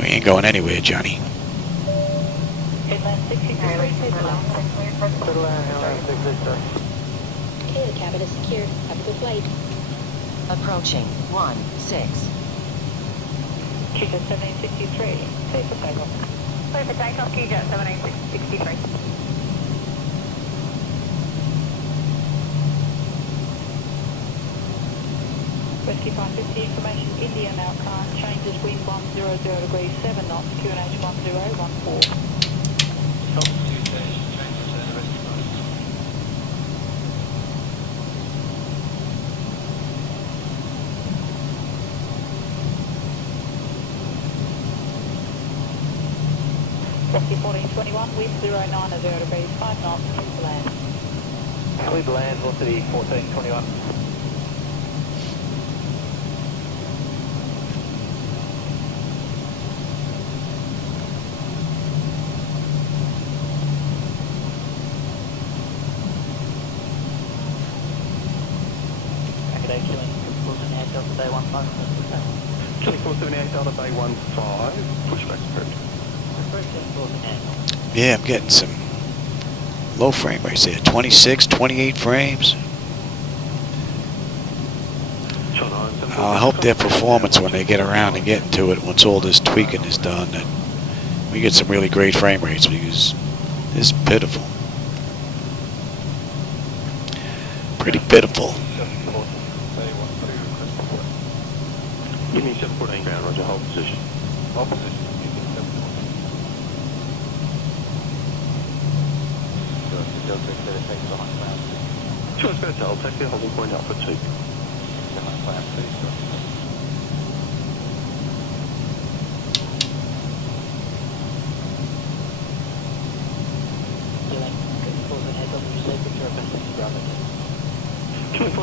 We ain't going anywhere, Johnny. Okay, the cabin is secured. Have a good flight. Approaching 16. QJ 1763. Clear for takeoff. Clear for takeoff, QJ 1763. Rescue 550 information, India now car changes wind 100 degrees 7 knots, QNH 1014. Stop, QJ, change the rescue. Rescue 1421, wind 090 degrees 5 knots, clear to land. Clear to land, velocity 1421. Chili 478 Delta Bay 15, pushback script. Yeah, I'm getting some low frame rates there. 26, 28 frames. I hope their performance when they get around and get into it, once all this tweaking is done, that we get some really great frame rates, because it's pitiful. Pretty pitiful. Give me 714 ground, roger, hold position. Hold position. Transfer to I'll take the holding point Alpha 2.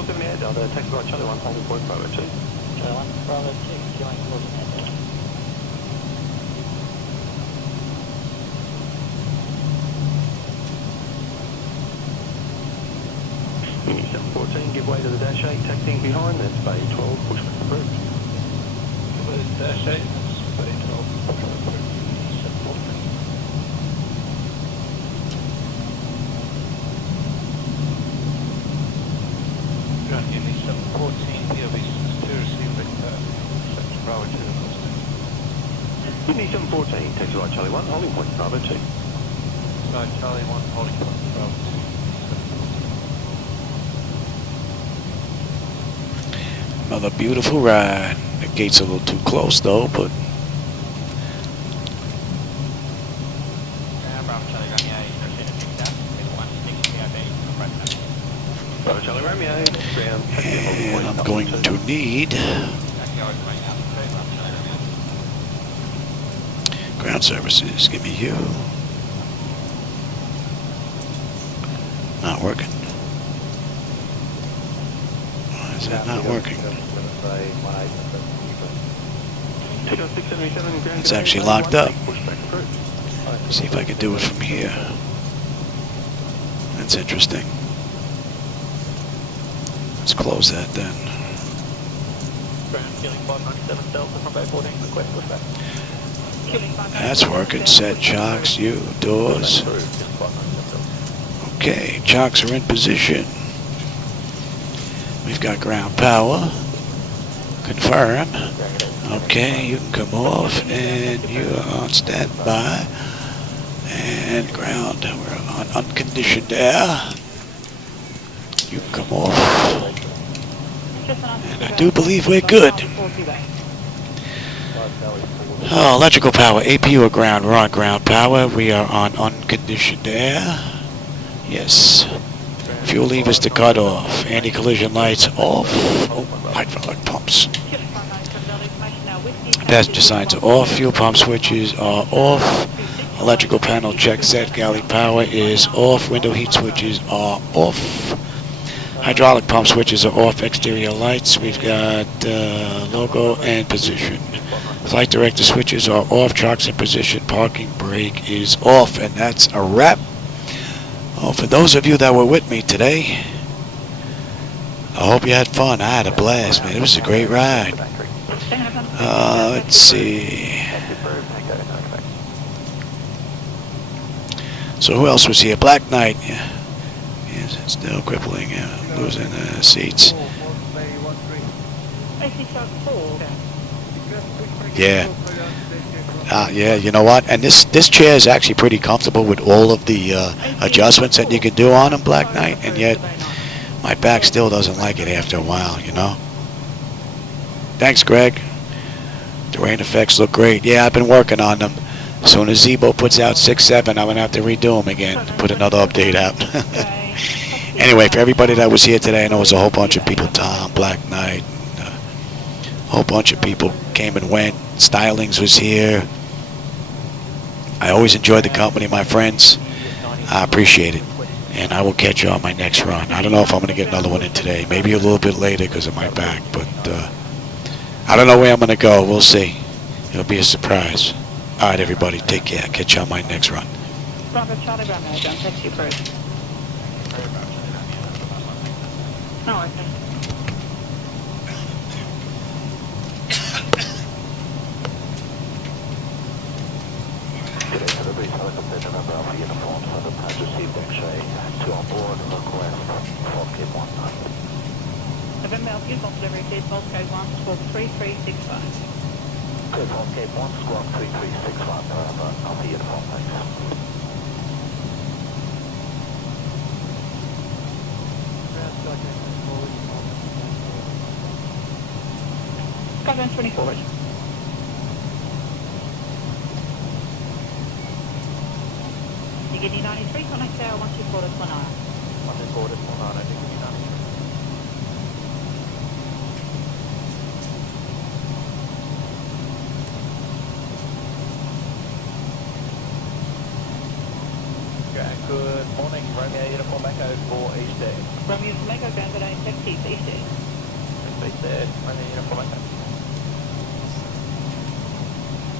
78 Delta, taxi right Charlie 1, holding point Bravo 2. Charlie 1, Bravo 2, queuing for the Delta. Mini 714, give way to the dash 8, taxiing behind, that's Bay 12, pushback approved. Give way to the dash 8, that's Bay 12, pushback approved. 714. Ground Unit 714, DOB 2, receive Victor, Central Bravo 2, Mini 714, taxi right Charlie 1, holding point Bravo 2. Right, Charlie 1, holding point Bravo 2. Another beautiful ride. The gate's a little too close though, but Bravo Charlie Romeo, ground, taxi holding and point I'm Bravo going 2. to need ground services. Give me you. Not working. Why is that not working? It's actually locked up. See if I can do it from here. That's interesting. Let's close that then. That's working. Set chocks, you, doors. Okay, chocks are in position. We've got ground power. Confirm. Okay, you can come off, and you are on standby. And ground, we're on unconditioned air. You can come off. And I do believe we're good. Oh, electrical power, APU or ground. We're on ground power. We are on unconditioned air. Yes. Fuel levers to cut off. Anti-collision lights off. Oh, hydraulic pumps. Passenger signs are off. Fuel pump switches are off. Electrical panel check set. Galley power is off. Window heat switches are off. Hydraulic pump switches are off. Exterior lights. We've got logo and position. Flight director switches are off. Chocks in position. Parking brake is off. And that's a wrap. Oh, for those of you that were with me today, I hope you had fun. I had a blast, man. It was a great ride. Let's see. So who else was here? Black Knight. Yeah. Yes, it's still crippling. Losing seats. Yeah. Yeah, you know what? And this chair is actually pretty comfortable with all of the adjustments that you can do on them, Black Knight, and yet my back still doesn't like it after a while, you know? Thanks, Greg. The rain effects look great. Yeah, I've been working on them. As soon as Zibo puts out 6.7, I'm going to have to redo them again to put another update out. Anyway, for everybody that was here today, I know it was a whole bunch of people. Tom, Black Knight, a whole bunch of people came and went. Stylings was here. I always enjoy the company, my friends. I appreciate it. And I will catch you on my next run. I don't know if I'm going to get another one in today. Maybe a little bit later because of my back. But I don't know where I'm going to go. We'll see. It'll be a surprise. All right, everybody. Take care. Catch you on my next run. Bravo, Charlie Romeo, don't text you first. No, okay. November Alpha Uniform delivery, please, False Code 1, Squawk 3365. Good, False Code 1, Squawk 3365, Alpha Uniform, thanks. Skyline 24, Roger. Diggity 93, connect tower 124 to Slanara. 124 to Slanara, Diggity 93. Okay. Good morning, Romeo Uniform Echo for East Air. Romeo Uniform Echo, Ground Good Taxi, East Air. East Air, Romeo Uniform Echo.